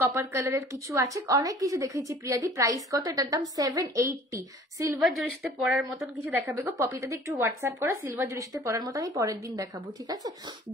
কপার কালারের কিছু আছে, অনেক কিছু দেখেছি প্রিয়াদি। প্রাইস কত? এটার দাম 780। সিলভার জরির সাথে পরার মতন কিছু দেখাবে গো পপিতাদি, একটু হোয়াটসঅ্যাপ করে সিলভার জরির সাথে পরার মতো আমি পরের দিন দেখাবো, ঠিক আছে।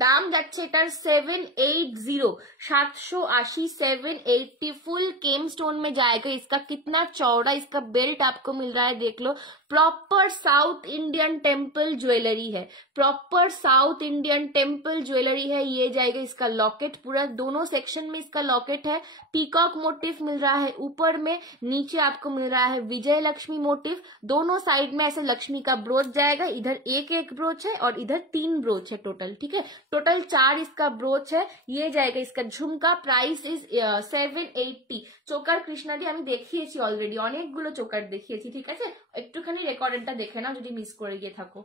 দাম যাচ্ছে এটার 780, 780, 780। फुल केम स्टोन में जाएगा। इसका कितना चौड़ा इसका बेल्ट आपको मिल रहा है, देख लो। Proper south Indian temple jewellery है, proper south Indian temple jewellery है। ये जाएगा इसका लॉकेट, पूरा दोनों सेक्शन में इसका लॉकेट है। पीकॉक मोटिव मिल रहा है ऊपर में, नीचे आपको मिल रहा है विजय लक्ष्मी मोटिव। दोनों साइड में ऐसे लक्ष्मी का ब्रोच जाएगा, इधर एक एक ब्रोच है और इधर 3 ब्रोच है टोटल, ठीक है। टोटल 4 इसका ब्रोच है। ये जाएगा इसका झुमका, प्राइस इज 780। চোকার কৃষ্ণাদি আমি দেখিয়েছি অলরেডি, অনেকগুলো চোকার দেখিয়েছি, ঠিক আছে। একটুখানি রেকর্ডেডটা দেখে নাও যদি মিস করে গিয়ে থাকো।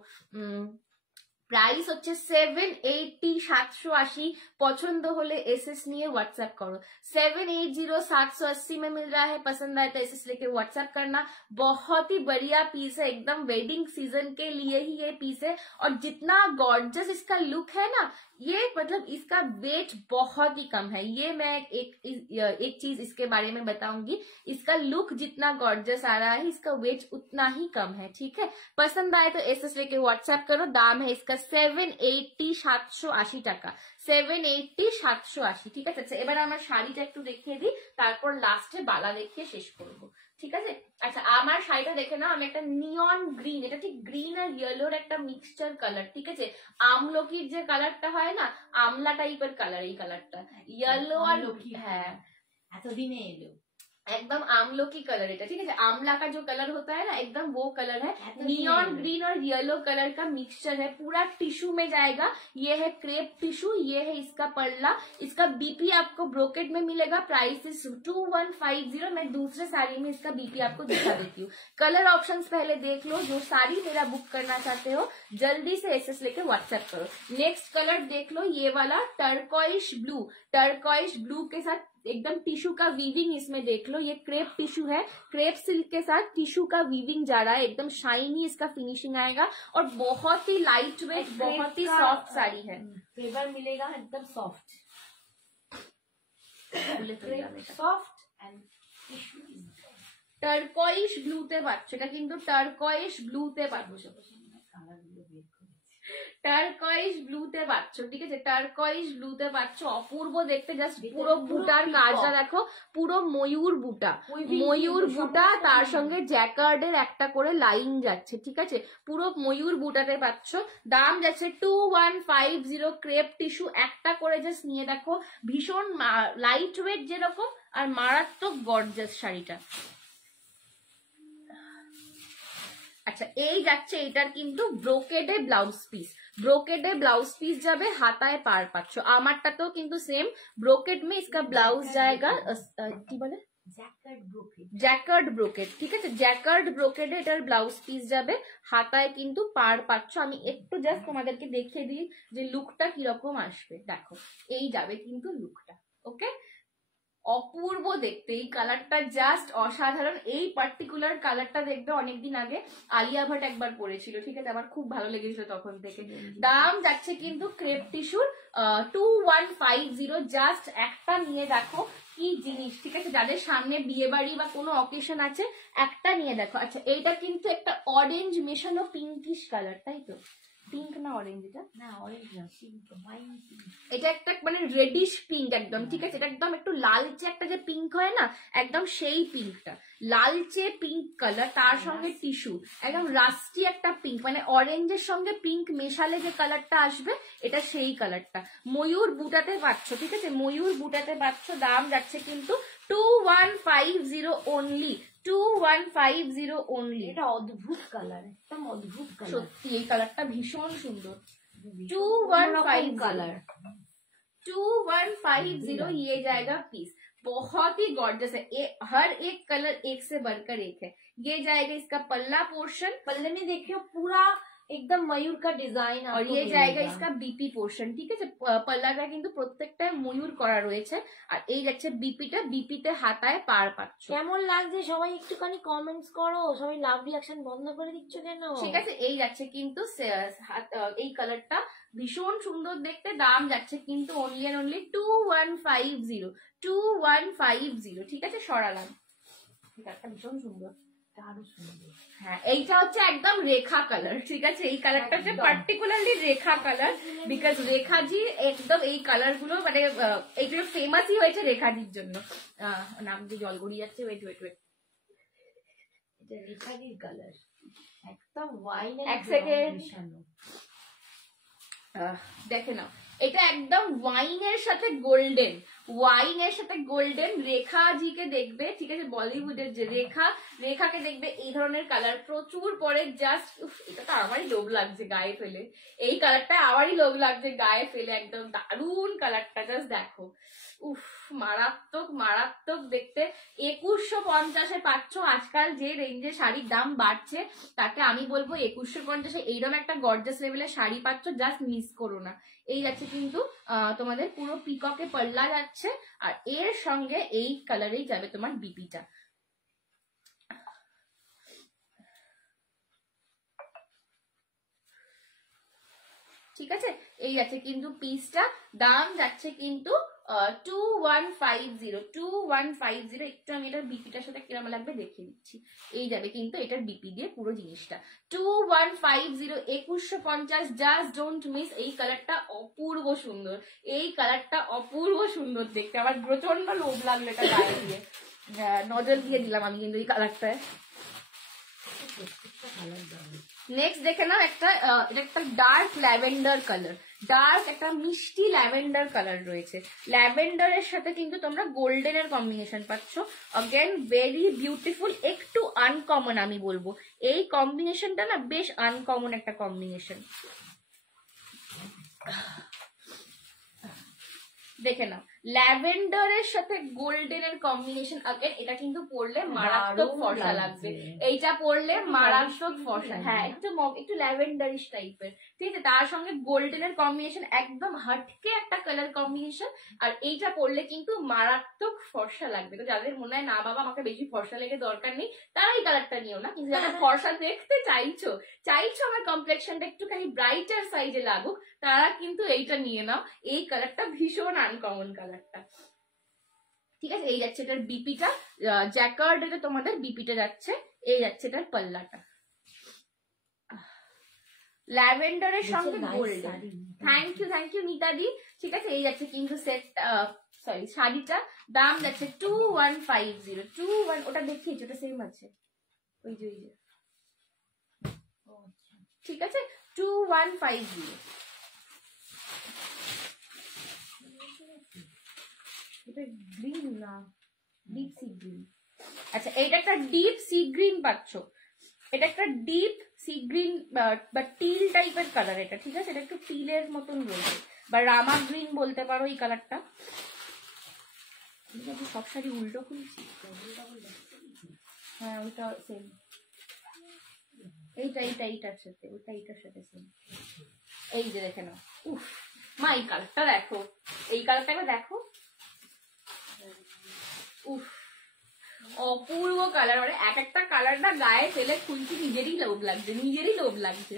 প্রাইস হচ্ছে 780, 780। পছন্দ হলে एसएस নিয়ে व्हाट्सएप करो। 780, 780 में मिल रहा है। पसंद आए तो एसएस लेके व्हाट्सएप करना। बहुत ही बढ़िया पीस है, एकदम वेडिंग सीजन के लिए ही ये पीस है। और जितना गॉर्जियस इसका लुक है ना, ये मतलब इसका वेट बहुत ही कम है। ये मैं एक चीज इसके बारे में बताऊंगी, इसका लुक जितना गॉर्जियस आ रहा है इसका वेट उतना ही कम है, ठीक है। पसंद आए तो एसएस लेके व्हाट्सएप करो। दाम है इसका 780, 780 টাকা। 780, 780, ঠিক আছে। আচ্ছা এবার আমার শাড়িটা একটু দেখিয়ে দিই, তারপর লাস্টে বালা দেখিয়ে শেষ করবো, ঠিক আছে। আচ্ছা আমার শাড়িটা দেখে নাও, আমি একটা নিয়ন গ্রিন, এটা ঠিক গ্রিন আর ইয়েলোর একটা মিক্সচার কালার, ঠিক আছে। আমলকির যে কালারটা হয় না, আমলা টাইপের কালার, এই কালারটা ইয়েলো আর হ্যাঁ এতদিনে এলো एकदम आमलोकी कलर है, ठीक है। आमला का जो कलर होता है ना, एकदम वो कलर है। नियॉन ग्रीन और येलो कलर का मिक्सचर है, पूरा टिश्यू में जाएगा। ये है क्रेप टिश्यू, ये है इसका पल्ला। इसका बीपी आपको ब्रोकेट में मिलेगा। Price is 2150। मैं दूसरे साड़ी में इसका बीपी आपको दिखा देती हूँ। कलर ऑप्शंस पहले देख लो। जो साड़ी मेरा बुक करना चाहते हो जल्दी से एसएस लेके व्हाट्सएप करो। नेक्स्ट कलर देख लो, ये वाला टर्कोइश ब्लू, टर्कोइश ब्लू के साथ एकदम टिश्यू का वीविंग इसमें देख लो। ये क्रेप टिश्यू है, क्रेप सिल्क के साथ टिश्यू का वीविंग जा रहा है। एकदम शाइनी इसका फिनिशिंग आएगा और बहुत ही लाइट वेट, बहुत ही सॉफ्ट साड़ी है। फ्लेवर मिलेगा एकदम सॉफ्ट सॉफ्ट एंड टिश्यू। টার্কয়েশ ব্লুতে পাচ্ছ, এটা কিন্তু টার্কয়েশ ব্লুতে পাচ্ছ, টার্কয়েশ ব্লুতে পাচ্ছ, ঠিক আছে। টার্কয়েশ ব্লুতে পাচ্ছ, অপূর্ব দেখতে। জাস্ট পুরো বুটার কাজটা দেখো, পুরো ময়ূর বুটা, ময়ূর বুটা, তার সঙ্গে জ্যাকার্ডের একটা করে লাইন যাচ্ছে, ঠিক আছে। পুরো ময়ূর বুটাতে পাচ্ছ। দাম যাচ্ছে 2150। ক্রেপ টিস্যু একটা করে জাস্ট নিয়ে দেখো, ভীষণ লাইট ওয়েট যেরকম আর মারাত্মক গর্জাস শাড়িটা। আচ্ছা এই যাচ্ছে, এটার কিন্তু ব্রোকেডে ব্লাউজ পিস, ব্রোকেডে ব্লাউজ পিস যাবে, হাতায় পার পাচ্ছ। আমারটাতেও কিন্তু সেম ব্রোকেড মে इसका ব্লাউজ जाएगा, কি বলে জ্যাকার্ড ব্রোকেড, ঠিক আছে। জ্যাকার্ড ব্রোকেডে এটার ব্লাউজ পিস যাবে, হাতায় কিন্তু পার পাচ্ছ। আমি একটু জাস্ট তোমাদেরকে দেখিয়ে দিই যে লুকটা কিরকম আসবে। দেখো এই যাবে কিন্তু লুকটা, ওকে। অপূর্ব দেখতে, এই কালারটা জাস্ট অসাধারণ। এই পার্টিকুলার কালারটা দেখবে অনেকদিন আগে আলিয়া ভাট একবার পরেছিল, ঠিক আছে, আমার খুব ভালো লেগেছিল তখন থেকে। দাম যাচ্ছে কিন্তু ক্রেপ টিস্যুর 2150। জাস্ট একটা নিয়ে দেখো কি জিনিস, ঠিক আছে। যাদের সামনে বিয়ে বাড়ি বা কোনো অকেশন আছে একটা নিয়ে দেখো। আচ্ছা এইটা কিন্তু একটা অরেঞ্জ মেশানো পিঙ্কিশ কালার, তাই তো? পিঙ্ক না অরেঞ্জ? এটা না অরেঞ্জ না, পিঙ্ক, ওয়াইন পিঙ্ক। এটা একটা মানে রেডিশ পিঙ্ক একদম, ঠিক আছে। এটা একদম একটু লালচে একটা যে পিঙ্ক হয় না, একদম সেই পিঙ্কটা, লালচে পিঙ্ক কালার, তার সঙ্গে টিস্যু, একদম রাস্টি একটা পিঙ্ক, মানে অরেঞ্জের সঙ্গে পিঙ্ক মেশালে যে কালারটা আসবে এটা সেই কালারটা। ময়ূর বুটাতে পাচ্ছ, ঠিক আছে, ময়ূর বুটাতে পাচ্ছ। দাম যাচ্ছে কিন্তু 2150 অনলি, 2150 অনলি। এটা অদ্ভুত কালার, একদম অদ্ভুত কালার, সত্যি এই কালারটা ভীষণ সুন্দর। 2150 কালার, 2150 ये जाएगा पीस। बहुत ही गॉर्जियस है, हर एक कलर एक से बढ़कर एक है। ये जाएगा इसका पल्ला पोर्शन, पल्ले में देखियो पूरा एकदम मयूर का डिजाइन, और ये जाएगा इसका বিপি পোর্শন, ঠিক আছে। পাল্লাটা কিন্তু প্রত্যেকটা ময়ূর করা রয়েছে, আর এই যাচ্ছে বিপিটা, বিপিতে হাতায় পার পাচ্ছ। কেমন লাগছে সবাই একটুখানি কমেন্টস করো, সবাই লাভ রিঅ্যাকশন বন্ধ করে দিচ্ছ কেন? ঠিক আছে, এই যাচ্ছে কিন্তু এই কালারটা ভীষণ সুন্দর দেখতে। দাম যাচ্ছে কিন্তু অনলি এন্ড অনলি 2150, 2150, ঠিক আছে। সরালাম, এটা ভীষণ সুন্দর, আরো সুন্দর। হ্যাঁ, এইটা হচ্ছে একদম রেখা কালার, ঠিক আছে। এই কালারটা হচ্ছে পার্টিকুলারলি রেখা কালার, বিকজ রেখাজি একদম এই কালার গুলো মানে এইগুলো ফেমাসই হয়েছে রেখাজির জন্য। নাম দিয়ে জল গড়িয়ে যাচ্ছে, ওয়েট ওয়েট ওয়েট, এটা রেখাজির কালার, একদম ওয়াইন। এক সেকেন্ড দেখে নাও, এটা একদম ওয়াইনের সাথে গোল্ডেন, ওয়াইনের সাথে গোল্ডেন। রেখাজিকে দেখবে, ঠিক আছে, বলিউডের যে রেখাকে দেখবে এই ধরনের কালার প্রচুর পরে। জাস্ট এটা তো আমারই লোভ লাগছে গায়ে ফেলে, এই কালারটা আমারই লোভ লাগছে গায়ে ফেলে, একদম দারুন কালারটা, জাস্ট দেখো। উফ, মারাত্মক মারাত্মক দেখতে। 2150-এ পাচ্ছ। আজকাল যে রেঞ্জে শাড়ির দাম বাড়ছে তাকে আমি বলবো 2150-এ এইরকম একটা গর্জাস লেভেলের শাড়ি পাচ্ছ, জাস্ট মিস করো না। এই যাচ্ছে কিন্তু তোমাদের পুরো পিককে পাল্লা যাচ্ছে, আর এর সঙ্গে এই কালারেই যাবে তোমার বিপিটা। ঠিক আছে, এই যাচ্ছে কিন্তু পিসটা। দাম যাচ্ছে কিন্তু 2150, একটু আমি এটার বিপিটার সাথে কিরম লাগবে দেখিয়ে দিচ্ছি। এই যাবে কিন্তু এটার বিপি দিয়ে পুরো জিনিসটা 2150, 2150, জাস্ট ডোন্ট মিস। এই কালারটা অপূর্ব সুন্দর, এই কালারটা অপূর্ব সুন্দর দেখতে, আমার প্রচন্ড লোভ লাগলো এটা গায়ে দিয়ে, নজর দিয়ে দিলাম আমি কিন্তু এই কালারটায়। নেক্সট দেখে নাও, এটা একটা ডার্ক ল্যাভেন্ডার কালার, ডার্ক একটা মিষ্টি ল্যাভেন্ডার কালার রয়েছে। ল্যাভেন্ডারের সাথে কিন্তু তোমরা গোল্ডেনের কম্বিনেশন পাচ্ছ। অগেন ভেরি বিউটিফুল, একটু আনকমন আমি বলবো। এই কম্বিনেশনটা না বেশ আনকমন একটা কম্বিনেশন। দেখে নাও, ল্যাভেন্ডারের সাথে গোল্ডেনের কম্বিনেশন। আগেন এটা কিন্তু পরলে মারাত্মক ফর্সা লাগবে, এইটা পরলে মারাত্মক ফর্সা। হ্যাঁ, একটু ল্যাভেন্ডারিশ টাইপের, ঠিক আছে। তার সঙ্গে গোল্ডেনের কম্বিনেশন একদম হাটকে একটা কালার কম্বিনেশন, আর এইটা পরলে কিন্তু মারাত্মক ফর্সা লাগবে। তো যাদের মনে হয় না বাবা আমাকে বেশি ফর্সা লেগে দরকার নেই, তারা এই কালারটা নিও না। কিন্তু যারা ফর্সা দেখতে চাইছো আমার কমপ্লেক্সনটা একটুখানি ব্রাইটার সাইজে লাগুক, তারা কিন্তু এইটা নিয়ে নাও। এই কালারটা ভীষণ আনকমন কালারটা, ঠিক আছে। এই যাচ্ছে এটার বিপিটা, জ্যাকার্ডে তোমাদের বিপিটা যাচ্ছে। এই যাচ্ছে এটার পাল্লাটা, ল্যাভেন্ডারের সঙ্গে গোল্ডেন। থ্যাংক ইউ মিতাদি, ঠিক আছে। এই যাচ্ছে কিন্তু সেট, সরি শাড়িটা। দাম যাচ্ছে 2150, ওটা দেখিয়েছি, ওটা সেম আছে, ওই যে ঠিক আছে, 2150। এটা গ্রিন না, ডিপ সি গ্রিন। আচ্ছা, এটা একটা ডিপ সি গ্রিন পাচ্ছ, এটা একটা ডিপ সি গ্রিন বা টিল টাইপের কালার এটা, ঠিক আছে। এটা একটু টিলের মতন রয়েছে, বা রামা গ্রিন বলতে পারো এই কালারটা। সব শাড়ি উল্টো খুলছি, হ্যাঁ ওইটা সেম, এইটার সাথে ওইটা, এইটার সাথে সেম। এই যে দেখে নাও, উফ মা এই কালারটা দেখো, এই কালারটা একবার দেখো, উফ অপূর্ব কালার। মানে এক একটা কালার না গায়ে ফেলে খুলছি, নিজেরই লোভ লাগছে।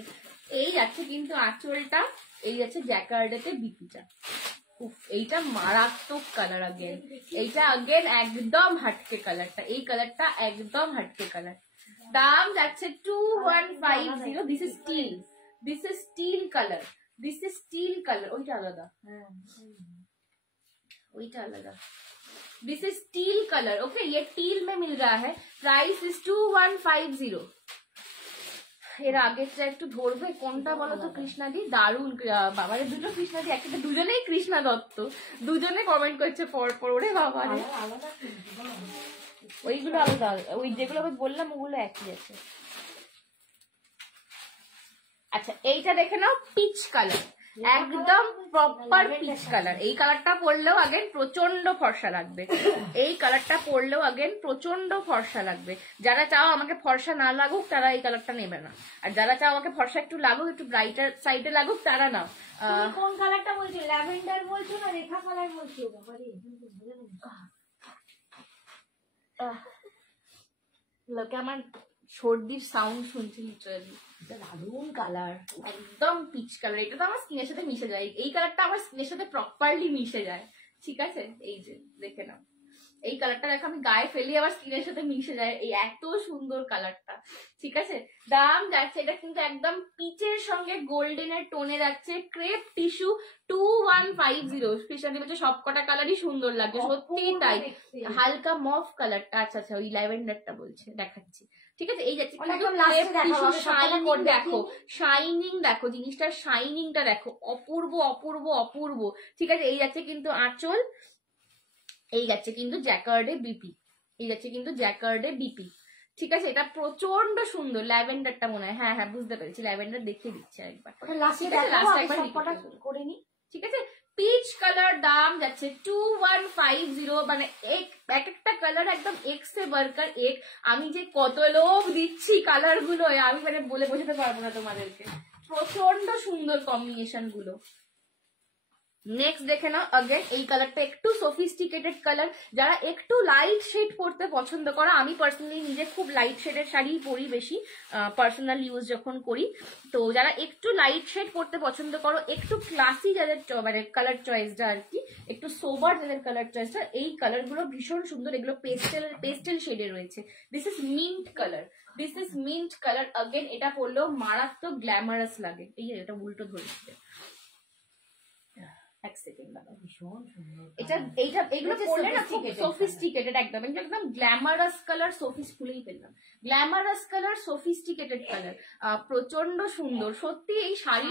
এই যাচ্ছে কিন্তু আঁচলটা, এই যাচ্ছে জ্যাকার্ডেতে বিপিটা। উফ, এইটা মারাত্মক কালার। এইটা একদম হাটকে কালারটা, এই কালারটা একদম হাটকে কালার। দাম যাচ্ছে 2150। দিস ইজ স্টিল কালার, ওইটা আলাদা, this is teal colour, okay. ये टील में मिल रहा है, प्राइस इज 2150। এর আগেরটা একটু ধরবে কোনটা বলো তো কৃষ্ণাদি? দারুন বাবারে, দুটো কৃষ্ণাদি একসাথে, দুজনেই কৃষ্ণা দত্ত, দুজনে কমেন্ট করছে পর পর। ওরে বাবারে, ওইগুলো আলাদা, ওই যেগুলো আমি বললাম ওগুলো একই আছে। আচ্ছা, এইটা দেখে নাও, পিচ কালার। একদম প্রপার পিচ কালার। এই কালারটা পরলেও আগেন প্রচন্ড ফর্সা লাগবে, এই কালারটা পরলেও আগেন প্রচন্ড ফর্সা লাগবে। যারা চাও আমাকে ফর্সা না লাগুক তারা এই কালারটা নেবে না, আর যারা চাও আমাকে ফর্সা একটু লাগুক, একটু ব্রাইটার সাইডে লাগুক, তারা নাও। কোন কালারটা বলছো? ল্যাভেন্ডার বলছো না রেখা কালার বলছো? লোকে আমার সর্দির সাউন্ড শুনছে লিটারালি। দারুন কালার, একদম পিচ কালার। এটা তো আমার স্কিনের সাথে মিশে যায়, এই কালারটা আমার স্কিনের সাথে প্রপারলি মিশে যায়। ঠিক আছে, এই যে দেখে নাও, এই কালারটা দেখো আমি গায়ে ফেলি আবার স্কিনের সাথে মিশে যায়, এই এত সুন্দর কালারটা। ঠিক আছে, দাম যাচ্ছে, এটা কিন্তু একদম পিচের সঙ্গে গোল্ডেনের টোনে যাচ্ছে, ক্রেপ টিস্যু 2150। কৃষ্ণাদি বলছে সবকটা কালারই সুন্দর লাগছে, সত্যি তাই। হালকা মফ কালারটা, আচ্ছা আচ্ছা ওই ল্যাভেন্ডারটা বলছে, দেখাচ্ছি। ঠিক আছে, এই যাচ্ছে শাইনিং দেখো, শাইনিং দেখো, জিনিসটার শাইনিংটা দেখো, অপূর্ব অপূর্ব অপূর্ব। ঠিক আছে, এই যাচ্ছে কিন্তু আঁচল, এই যাচ্ছে কিন্তু জ্যাকার্ডে বিপি, এই যাচ্ছে কিন্তু জ্যাকার্ডে বিপি। ঠিক আছে, এটা প্রচন্ড সুন্দর। ল্যাভেন্ডারটা মনে হয়, হ্যাঁ হ্যাঁ বুঝতে পেরেছি, ল্যাভেন্ডার দেখিয়ে দিচ্ছে একবার করে নি। ঠিক আছে, পিচ কালার, দাম যাচ্ছে 2150। মানে এক একটা কালার একদম এক্স এ বার্কার এক। আমি যে কত লোভ দিচ্ছি কালার গুলো আমি মানে বলে বোঝাতে পারবো না তোমাদেরকে, প্রচন্ড সুন্দর কম্বিনেশন গুলো। নেক্সট দেখে নাও, अगेन এই কালারটা একটু সফিস্টিকেটেড কালার। যারা একটু লাইট শেড পরতে পছন্দ করো, আমি পার্সোনালি নিজে খুব লাইট শেডের শাড়ি পরি বেশি, পার্সোনাল ইউজ যখন করি। তো যারা একটু লাইট শেড পরতে পছন্দ করো, একটু ক্লাসি যাদের মানে কালার চয়েসটা আর কি, একটু সোবার যাদের কালার চয়েসটা, এই কালারগুলো ভীষণ সুন্দর। এগুলো পেস্টেল শেডে রয়েছে। This is meant colour, this is meant colour. Again এটা পরলেও মারাত্মক গ্ল্যামারাস লাগে। এই এটা উল্টো ধরেছে, এক সেকেন্ড দাঁড়াও, ভীষণ সুন্দর এটা। এইটা এগুলো পরলে না খুব সফিস্টিকেটেড, একদম একদম গ্ল্যামারাস কালার, ফুলেই পেলাম গ্ল্যামারাস কালার, সফিস্টিকেটেড কালার, প্রচন্ড সুন্দর সত্যি। এই শাড়ি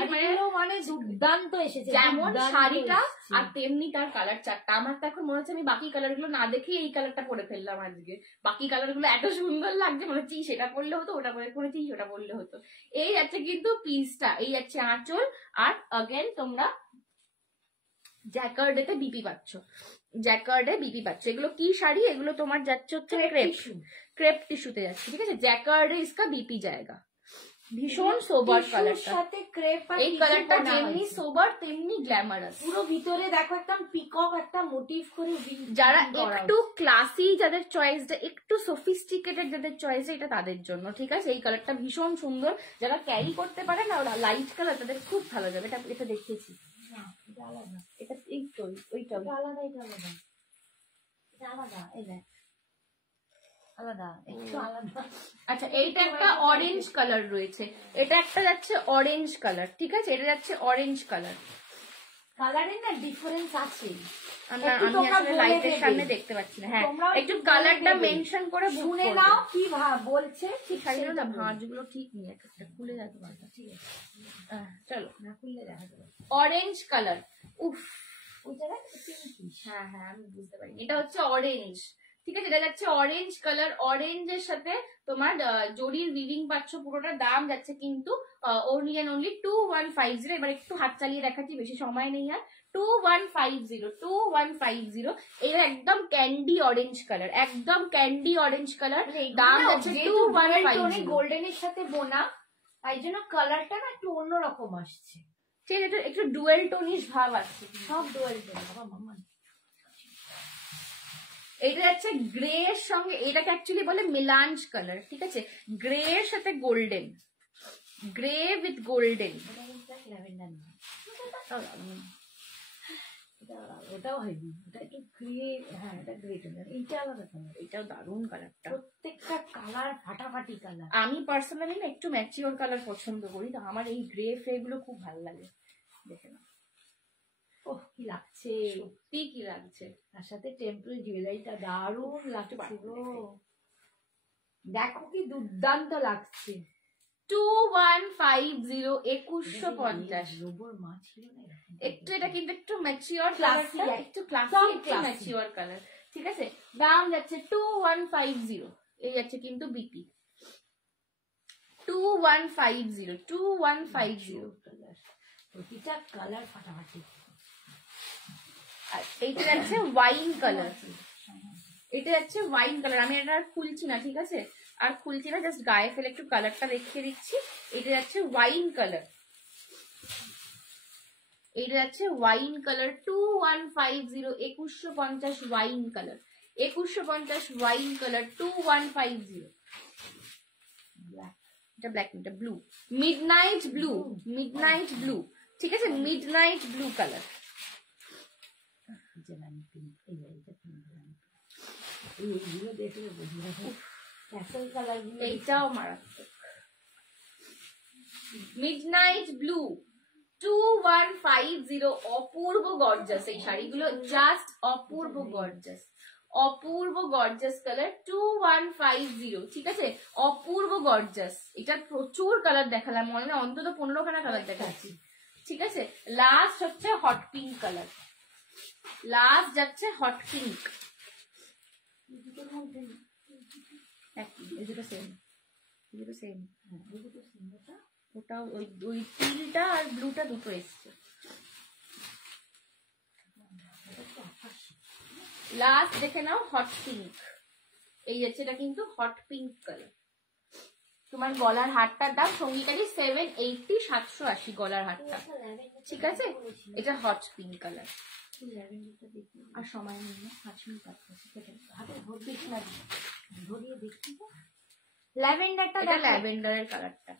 মানে দুর্দান্ত এসেছে, যেমন শাড়িটা আর তেমনি তার কালার চারটা। আমার তো এখন মনে হচ্ছে আমি বাকি কালার গুলো না দেখে এই কালারটা পরে ফেললাম আজকে। বাকি কালার গুলো এত সুন্দর লাগছে, মনে হচ্ছে সেটা পরলে হতো, ওটা পরে করেছি ওটা পরলে হতো। এই যাচ্ছে কিন্তু পিসটা, এই যাচ্ছে আঁচল, আর अगेन তোমরা জ্যাকার্ডেতে বিপি পাচ্ছ, জ্যাকার্ডে বিপি পাচ্ছ। এগুলো কি শাড়ি? এগুলো তোমার যাচ্ছে হচ্ছে ক্রেপ টিস্যুতে যাচ্ছে। ঠিক আছে, জ্যাকার্ডে ইসকা বিপি জায়গা। ভীষণ সোবার কালারটা, সাথে ক্রেপ আর এই কালারটা যেমনি সোবার তেমনি গ্ল্যামারাস। পুরো ভিতরে দেখো একদম পিকক একটা মোটিভ করে। যারা একটু ক্লাসি, যাদের চয়েসটা একটু সফিস্টিকেটেড, যাদের চয়েস এটা তাদের জন্য। ঠিক আছে, এই কালারটা ভীষণ সুন্দর। যারা ক্যারি করতে পারে না ওরা লাইট কালার, তাদের খুব ভালো যাবে। এটা এটা দেখিয়েছি, এটা এই তো ওইটা আলাদা, এটা আলাদা, এটা আলাদা, এই দেখ আলাদা, একটু আলাদা। আচ্ছা, এইটা একটা অরেঞ্জ কালার রয়েছে, এটা একটা যাচ্ছে অরেঞ্জ কালার। ঠিক আছে, এটা যাচ্ছে অরেঞ্জ কালার। কালারের না ডিফারেন্স আছে, আমি আসলে লাইটের সামনে দেখতে পাচ্ছি না। হ্যাঁ, একটু কালারটা মেনশন করে শুনে নাও কি বলছে। ঠিক শাড়ির না ভাঁজগুলো ঠিক নিয়ে একটা খুলে যাবে বারবার। ঠিক আছে, চলো না খুললে দেখা যাবে। অরেঞ্জ কালার, উফ ওই জায়গায় পিঙ্কিশ। হ্যাঁ হ্যাঁ আমি বুঝতে পারি, এটা হচ্ছে অরেঞ্জ। ঠিক আছে, এটা যাচ্ছে অরেঞ্জ কালার, অরেঞ্জের সাথে তোমার জরির উইভিং পাচ্ছ পুরোটা। দাম যাচ্ছে কিন্তু only and only 2150। এবার একটু হাত চালিয়ে দেখাচ্ছি, বেশি সময় নেই আর। 2150 এটা একদম ক্যান্ডি অরেঞ্জ কালার, একদম ক্যান্ডি অরেঞ্জ কালার। দাম যাচ্ছে 2150। গোল্ডেনের সাথে বোনা, তাই জন্য কালারটা না একটু অন্যরকম আসছে। ঠিক আছে, একটু ডুয়েল টোনিশ ভাব আসছে, সব ডুয়েল টোন। মামা এটা যাচ্ছে গ্রে এর সঙ্গে, এটাকে অ্যাকচুয়ালি বলে মিলাঞ্জ কালার। ঠিক আছে, গ্রে এর সাথে গোল্ডেন, গ্রে উইথ গোল্ডেন। ওটাও হেভি, ওটা একটু গ্রে। হ্যাঁ, এটা গ্রে কালার, এইটা আলাদা কালার, এটাও দারুণ কালারটা। প্রত্যেকটা কালার ফাটাফাটি কালার। আমি পার্সোনালি না একটু ম্যাচিওর কালার পছন্দ করি, তো আমার এই গ্রে ফ্রে গুলো খুব ভালো লাগে। দেখে না, ওহ কি লাগছে, সত্যি কি লাগছে। তার সাথে টেম্পল জুয়েলারিটা দারুণ লাগছে গো, দেখো কি দুর্দান্ত লাগছে। 2150, 2150। রোবর মা ছিল না একটু, এটা কিন্তু একটু ম্যাচিওর ক্লাসি, একটু ক্লাসি, একটু ম্যাচিওর কালার। ঠিক আছে, দাম যাচ্ছে 2150। এই যাচ্ছে কিন্তু বিপি 2150, 2150। প্রতিটা কালার ফাটাফাটি। আর এইটা যাচ্ছে ওয়াইন কালার, এটা যাচ্ছে ওয়াইন কালার। আমি এটা আর খুলছি না, ঠিক আছে, আর খুলছি না, জাস্ট গায়ে ফেলে একটু কালারটা দেখিয়ে দিচ্ছি। এটা যাচ্ছে ওয়াইন কালার, এটা যাচ্ছে wine colour 2150, 2150 wine colour, 2150 wine colour 2150। এটা ব্ল্যাক, এটা blue, midnight blue, midnight blue, ঠিক আছে, মিডনাইট ব্লু কালার। এইটাও মারাত্মক, মিডনাইট ব্লু 2150, অপূর্ব গর্জাস এই শাড়িগুলো, জাস্ট অপূর্ব গর্জাস, অপূর্ব গর্জাস কালার 2150, ঠিক আছে, অপূর্ব গর্জাস। এটা প্রচুর কালার দেখালাম, মনে হয় অন্তত 15খানা কালার দেখাচ্ছি, ঠিক আছে। লাস্ট হচ্ছে হট পিঙ্ক কালার, লাস্ট যাচ্ছে হট পিঙ্ক, এই দুটো সেম, এই দুটো সেম, ওটা ওই পিঙ্কটা আর ব্লুটা দুটো এসছে। লাস্ট দেখে নাও হট পিঙ্ক, এই যাচ্ছে, এটা কিন্তু হট পিঙ্ক কালার। তোমার গলার হারটার দাম সঙ্গীকারী 780, 780 গলার হারটা, ঠিক আছে। এটা হট পিঙ্ক কালার। আর সময় নেই না, 5 মিনিট ল্যাভেন্ডারটা, এটা ল্যাভেন্ডারের কালারটা।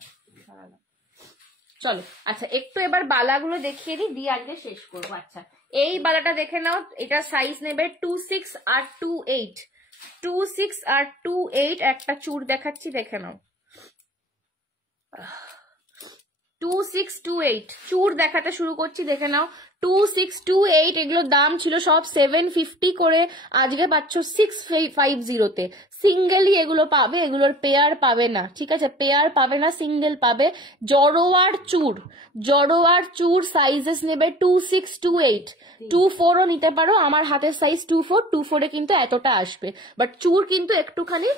চলো আচ্ছা, একটু এবার বালাগুলো দেখিয়ে দিই, দিয়ে আজকে শেষ করবো। আচ্ছা, এই বালাটা দেখে নাও, এটা সাইজ নেবে 26 আর 28, 26 আর 28। একটা চূড় দেখাচ্ছি, দেখে নাও, 2628 চূড় দেখাতে শুরু করছি, দেখে নাও 2628। এগুলোর দাম ছিল সব 750 করে, আজকে পাচ্ছ 650-তে। সিঙ্গেলই এগুলো পাবে, এগুলোর পেয়ার পাবে না, ঠিক আছে, পেয়ার পাবে না, সিঙ্গেল পাবে। জড়োয়ার চূড়, জড়োয়ার চূড় সাইজেস নেবে 2628, 24ও নিতে পারো, আমার হাতের সাইজ 24, 24-এ কিন্তু এতটা আসবে, বাট চূড় কিন্তু একটুখানি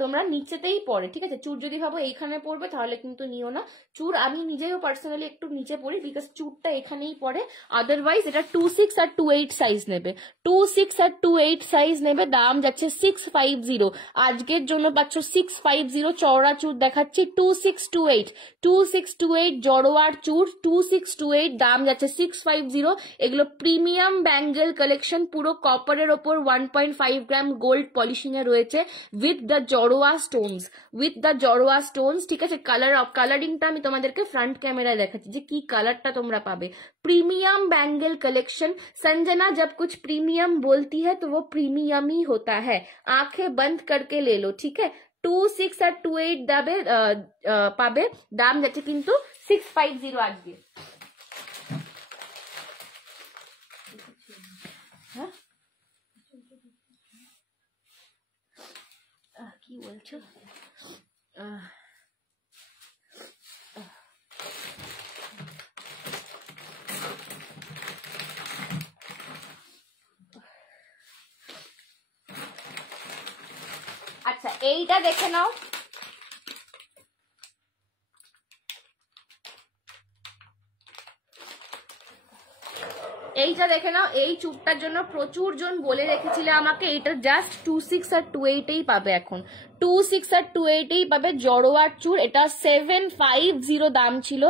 তোমরা নিচেতেই পড়ে, ঠিক আছে। চূড় যদি ভাবো এইখানে পড়বে তাহলে কিন্তু নিও না। চূড় আমি নিজেও পার্সোনালি একটু নিচে পড়ি, বিকজ চূড়টা এখানেই পড়ে। আদারওয়াইজ এটা 26 আর 28 সাইজ নেবে, 26 আর 28 সাইজ নেবে, দাম যাচ্ছে 650। আজকের জন্য পাচ্ছ 650। চওড়া চূড় দেখাচ্ছি 2628, 2628 জড়োয়ার চূড় 2628, দাম যাচ্ছে 650। এগুলো প্রিমিয়াম ব্যাঙ্গেল কালেকশন, পুরো কপারের ওপর 1.5 গ্রাম গোল্ড পলিশিং এ রয়েছে, উইথ দ্য জড়োয়া স্টোনস, উইথ দ্য জড়োয়া স্টোনস, ঠিক আছে। কালারিংটা আমি তোমাদেরকে ফ্রন্ট ক্যামেরায় দেখাচ্ছি যে কি কালারটা তোমরা পাবে। Premium bangle collection. संजना जब कुछ प्रीमियम बोलती है तो वो प्रीमियम ही होता है, आंखें बंद करके ले लो, ठीक है। 26 আর 28 দাবে পাবে, দাম যাচ্ছে কিন্তু 650 আজকে। হ্যাঁ কি বলছো? আচ্ছা এইটা দেখে নাও, এইটা দেখে নাও। এই চুপটার জন্য প্রচুর জন বলে রেখেছিলে আমাকে, এটা জাস্ট 26 আর 28 পাবে, এখন 26 আর 28 পাবে। জড়োয়ার চুর, এটা 750 দাম ছিল,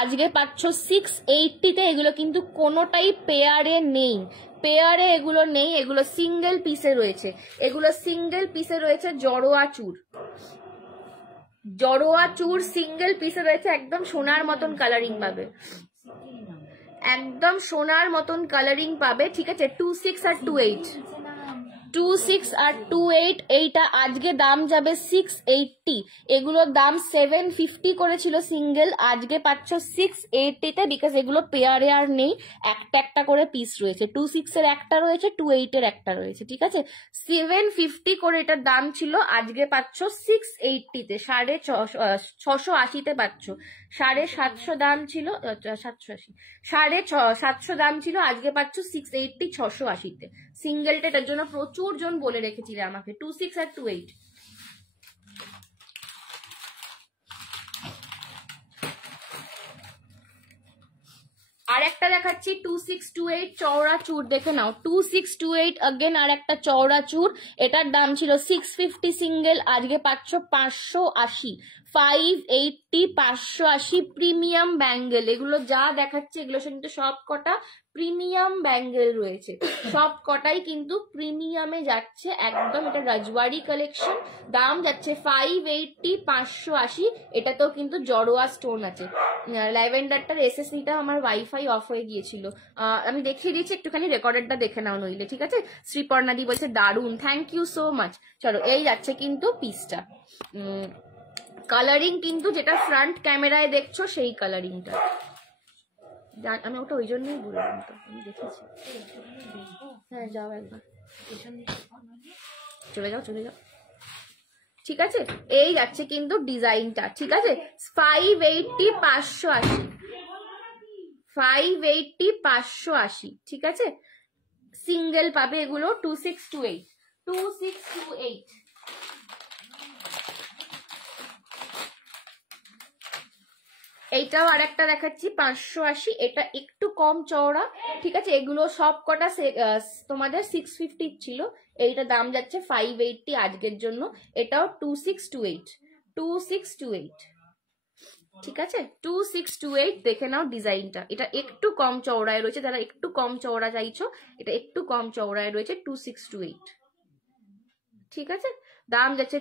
আজকে পাচ্ছ 680-তে। এগুলো কিন্তু কোনোটাই পেয়ারে নেই, পেয়ারে এগুলো নেই, এগুলো সিঙ্গেল পিসে রয়েছে, এগুলো সিঙ্গেল পিসে রয়েছে। জড়োয়া চুর, জড়োয়া চুর সিঙ্গেল পিসে রয়েছে, একদম সোনার মতন কালারিং পাবে, একদম সোনার মতন কালারিং পাবে, ঠিক আছে। 26 আর 28, 26 আর 28, এইটা আজকে দাম যাবে 680। এগুলোর দাম 750 করেছিল সিঙ্গেল, আজকে পাচ্ছ 680-তে, বিকজ এগুলো পেয়ারে আর নেই, একটা একটা করে পিস রয়েছে। 26 এর একটা রয়েছে, 28 এর একটা রয়েছে, ঠিক আছে। 750 করে এটার দাম ছিল, আজকে পাচ্ছ 680-তে, 680-তে পাচ্ছ। 750 দাম ছিল, 780, 750 দাম ছিল, আজকে পাচ্ছ 680, 680-তে সিঙ্গেলটা। এটার জন্য প্রচুর জন বলে রেখেছিল আমাকে, 26 আর 28। একটা দেখাচ্ছি 2628 চওড়া চুর, দেখে নাও 2628 अगेन আর একটা চওড়া চুর। এটার দাম ছিল 650 সিঙ্গেল, আজকে পাচ্ছ 580, 580 580 প্রিমিয়াম ব্যাঙ্গেল। এগুলো যা দেখাচ্ছে এগুলো কিন্তু সব কটা প্রিমিয়াম ব্যাঙ্গেল রয়েছে, সব কটাই কিন্তু প্রিমিয়ামে যাচ্ছে একদম। এটা রাজওয়াড়ি কালেকশন, দাম যাচ্ছে 580 580। এটাতেও কিন্তু জড়োয়া স্টোন আছে। ল্যাভেন্ডারটার এসএসডিটা আমার ওয়াইফাই অফ হয়ে গিয়েছিল, আমি দেখিয়ে দিচ্ছি, একটুখানি রেকর্ডারটা দেখে নাও নইলে, ঠিক আছে। শ্রীপর্ণাদি বলছে দারুন, থ্যাংক ইউ সো মাচ। চলো এই যাচ্ছে কিন্তু পিসটা, কালারিং কিন্তু যেটা ফ্রন্ট ক্যামেরায় দেখছো সেই কালারিংটা। আমি ওটা ওই জন্যই বললাম, তো আমি দেখেছি। হ্যাঁ যাও একবার, চলে যাও চলে যাও, ঠিক আছে। এই যাচ্ছে কিন্তু ডিজাইনটা, ঠিক আছে। 580 580, 580 580, ঠিক আছে। সিঙ্গেল পাবে এগুলো 2628, 2628। এইটাও আর একটা দেখাচ্ছি 580, এটা একটু কম চওড়া, ঠিক আছে। এগুলো সব কটা তোমাদের 650 ছিল, এইটা দাম যাচ্ছে 580 আজকের জন্য। এটাও 2628, 2628, ঠিক আছে। 2628 দেখে নাও ডিজাইনটা, এটা একটু কম চওড়ায় রয়েছে, যারা একটু কম চওড়া চাইছো এটা একটু কম চওড়ায় রয়েছে 2628, ঠিক আছে। দাম যাচ্ছে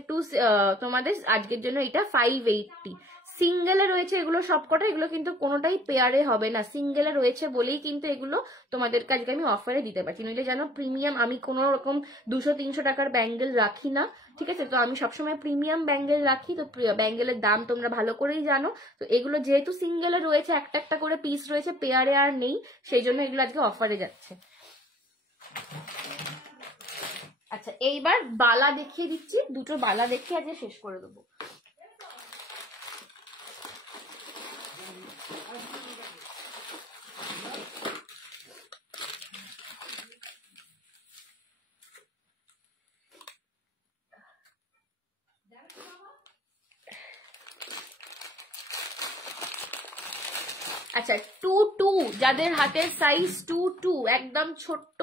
তোমাদের আজকের জন্য এটা 580। সিঙ্গেলে রয়েছে এগুলো সবকটা, এগুলো কিন্তু কোনোটাই পেয়ারে হবে না, সিঙ্গেলে রয়েছে বলেই কিন্তু এগুলো তোমাদের কাছে আমি অফারে দিতে পারছি, নইলে জানো প্রিমিয়াম আমি কোনো রকম 200-300 টাকার ব্যাঙ্গেল রাখি না, ঠিক আছে। তো আমি সবসময় প্রিমিয়াম ব্যাঙ্গেল রাখি, তো ব্যাঙ্গেলের দাম তোমরা ভালো করেই জানো। তো এগুলো যেহেতু সিঙ্গেলে রয়েছে, একটা একটা করে পিস রয়েছে, পেয়ারে আর নেই, সেই জন্য এগুলো আজকে অফারে যাচ্ছে। আচ্ছা এইবার বালা দেখিয়ে দিচ্ছি, দুটো বালা দেখিয়ে আজকে শেষ করে দেবো। আচ্ছা 22, যাদের হাতের সাইজ 22 একদম ছোট্ট,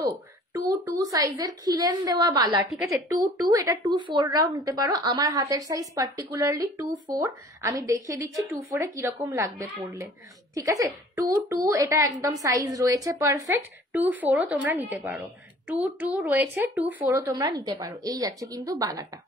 22 সাইজের খিলেন দেওয়া বালা, ঠিক আছে। 22, এটা 24 রাও নিতে পারো, আমার হাতের সাইজ পার্টিকুলারলি 24, আমি দেখিয়ে দিচ্ছি 24 এ কিরকম লাগবে পরলে, ঠিক আছে। 22 এটা একদম সাইজ রয়েছে পারফেক্ট, 24ও তোমরা নিতে পারো, 22 রয়েছে, 24ও তোমরা নিতে পারো। এই যাচ্ছে কিন্তু বালাটা,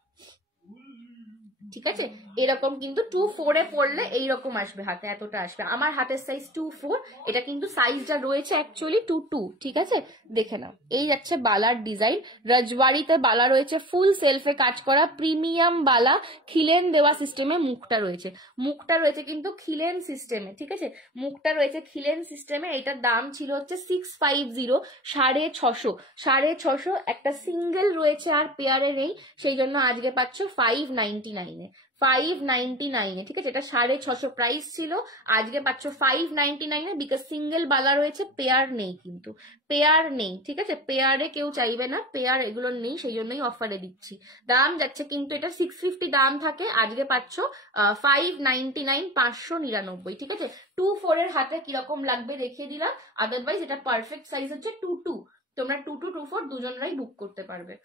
ঠিক আছে। এরকম কিন্তু 24 এ পড়লে এইরকম আসবে, হাতে এতটা আসবে। আমার হাতের সাইজ 24, এটা কিন্তু সাইজটা রয়েছে অ্যাকচুয়ালি 22, ঠিক আছে। দেখে নাও, এই যাচ্ছে বালার ডিজাইন। রাজওয়াড়িতে বালা রয়েছে, ফুল সেলফে কাজ করা প্রিমিয়াম বালা, খিলেন দেওয়া সিস্টেমে মুখটা রয়েছে, মুখটা রয়েছে কিন্তু খিলেন সিস্টেমে, ঠিক আছে। মুখটা রয়েছে খিলেন সিস্টেমে। এটার দাম ছিল হচ্ছে 650, 650, 650। একটা সিঙ্গেল রয়েছে আর পেয়ারে নেই, সেই জন্য আজকে পাচ্ছ 599, 599, ঠিক আছে। এটা 650 প্রাইস ছিল, আজকে পাচ্ছ 599, বিকজ সিঙ্গেল বালা রয়েছে, পেয়ার নেই, কিন্তু পেয়ার নেই, ঠিক আছে। পেয়ারে কেউ চাইবে না, পেয়ার এগুলো নেই, সেই জন্যই অফারে দিচ্ছি। দাম যাচ্ছে কিন্তু এটা 650 দাম থাকে, আজকে পাচ্ছ 599, 599, ঠিক আছে। 24 এর হাতে কিরকম লাগবে দেখিয়ে দিলাম, আদারওয়াইজ এটা পারফেক্ট সাইজ হচ্ছে 22, তোমরা 22 24 দুজনরাই বুক করতে পারবে।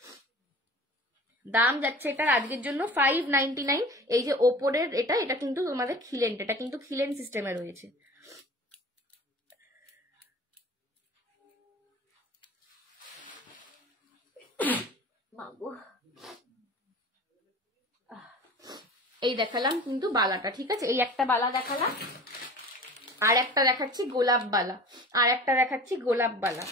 দাম যাচ্ছে এটার আজকের জন্য 599। এই যে ওপরের এটা কিন্তু তোমাদের খিলেনটা, এটা কিন্তু খিলেন সিস্টেমে রয়েছে। এই দেখালাম কিন্তু বালাটা, ঠিক আছে। এই একটা বালা দেখালাম, আর একটা দেখাচ্ছি গোলাপ বালা, আর একটা দেখাচ্ছি গোলাপ বালা।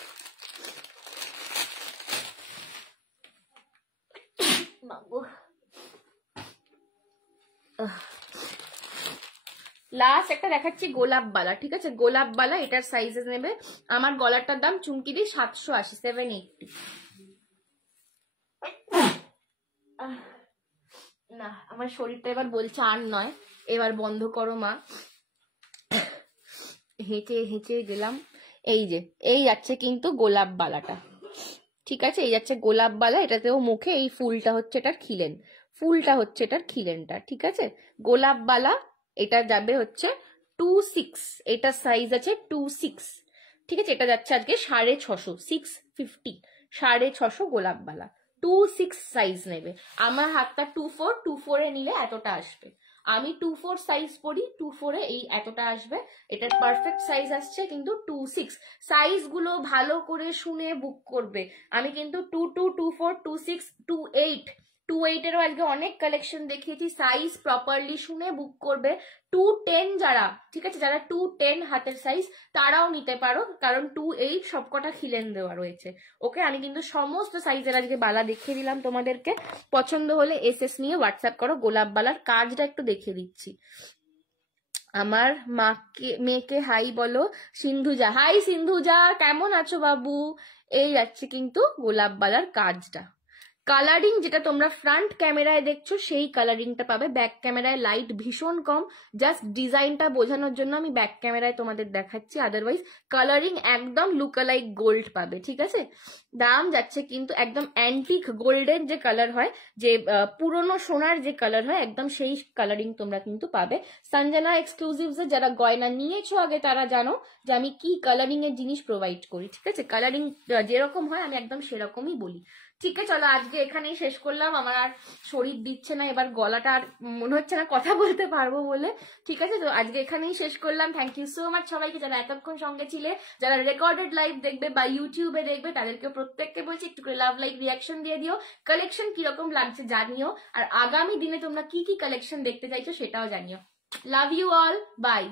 লাস্ট একটা দেখাচ্ছি গোলাপ বালা, ঠিক আছে। গোলাপ বালা, এটার সাইজে নেবে, আমার গলাটার দাম চুমকি দিয়ে 780, 780। না আমার শরীরটা এবার বলছে আর নয়, এবার বন্ধ করো মা, হেঁচে হেঁচে গেলাম। এই যে এই যাচ্ছে কিন্তু গোলাপ বালাটা, ঠিক আছে। এই যাচ্ছে গোলাপ বালা, এটাতেও মুখে এই ফুলটা হচ্ছে এটার খিলেন, ফুলটা হচ্ছে এটার খিলেনটা, ঠিক আছে। গোলাপ বালা, এটা যাবে হচ্ছে 26, এটার সাইজ আছে 26, ঠিক আছে, এটা যাচ্ছে আজকে 650, 650, 650 গোলাপবালা। 2-6 সাইজ নেবে। আমার হাতটা 2-4, 2-4 এ নিলে এতটা আসবে। আমি 2-4 সাইজ পরি, 2-4 এ এই এতটা আসবে। এটার পারফেক্ট সাইজ আসছে কিন্তু 2-6। সাইজ গুলো ভালো করে শুনে বুক করবে। আমি কিন্তু 2-2, 2-4, 2-6, 2-8, 2-8 এরও আজকে অনেক কালেকশন দেখিয়েছি। সাইজ প্রপারলি শুনে বুক করবে। 2-10 যারা, ঠিক আছে, যারা 2-10 হাতের সাইজ তারাও নিতে পারো, কারণ 2-8 সবকটা খিলেন দেওয়া রয়েছে। ওকে, আমি কিন্তু সমস্ত সাইজের আজকে বালা দেখিয়ে দিলাম তোমাদেরকে। পছন্দ হলে এসএস নিয়ে হোয়াটসঅ্যাপ করো। গোলাপ বালার কাজটা একটু দেখিয়ে দিচ্ছি। আমার মেয়েকে হাই বলো। সিন্ধুজা, হাই সিন্ধুজা, কেমন আছো বাবু? এই যাচ্ছে কিন্তু গোলাপ বালার কাজটা। কালারিং যেটা তোমরা ফ্রন্ট ক্যামেরায় দেখছো সেই কালারিংটা পাবে। ব্যাক ক্যামেরায় লাইট ভীষণ কম, জাস্ট ডিজাইনটা বোঝানোর জন্য আমি ব্যাক ক্যামেরায় তোমাদের দেখাচ্ছি। আদারওয়াইজ কালারিং একদম লুকালাইক গোল্ড পাবে, ঠিক আছে। দাম যাচ্ছে কিন্তু একদম অ্যান্টিক গোল্ডেন যে কালার হয়, যে পুরনো সোনার যে কালার হয়, একদম সেই কালারিং তোমরা কিন্তু পাবে। সঞ্জনা এক্সক্লুসিভস এ যারা গয়না নিয়েছো আগে তারা জানো যে আমি কি কালারিং এর জিনিস প্রোভাইড করি, ঠিক আছে। কালারিং যেরকম হয় আমি একদম সেরকমই বলি। ঠিক আছে, চলো আজকে এখানেই শেষ করলাম। আমার আর শরীর দিচ্ছে না, এবার গলাটা আর মনে হচ্ছে না কথা বলতে পারবো বলে। ঠিক আছে, তো আজকে এখানেই শেষ করলাম। থ্যাংক ইউ সো মাচ সবাইকে যারা এতক্ষণ সঙ্গে ছিলে। যারা রেকর্ডেড লাইভ দেখবে বা ইউটিউবে দেখবে তাদেরকে প্রত্যেককে বলছি একটু করে লাভ লাইক রিয়াকশন দিয়ে দিও। কালেকশন কিরকম লাগছে জানিও, আর আগামী দিনে তোমরা কি কি কালেকশন দেখতে চাইছো সেটাও জানিও। Love you all, by.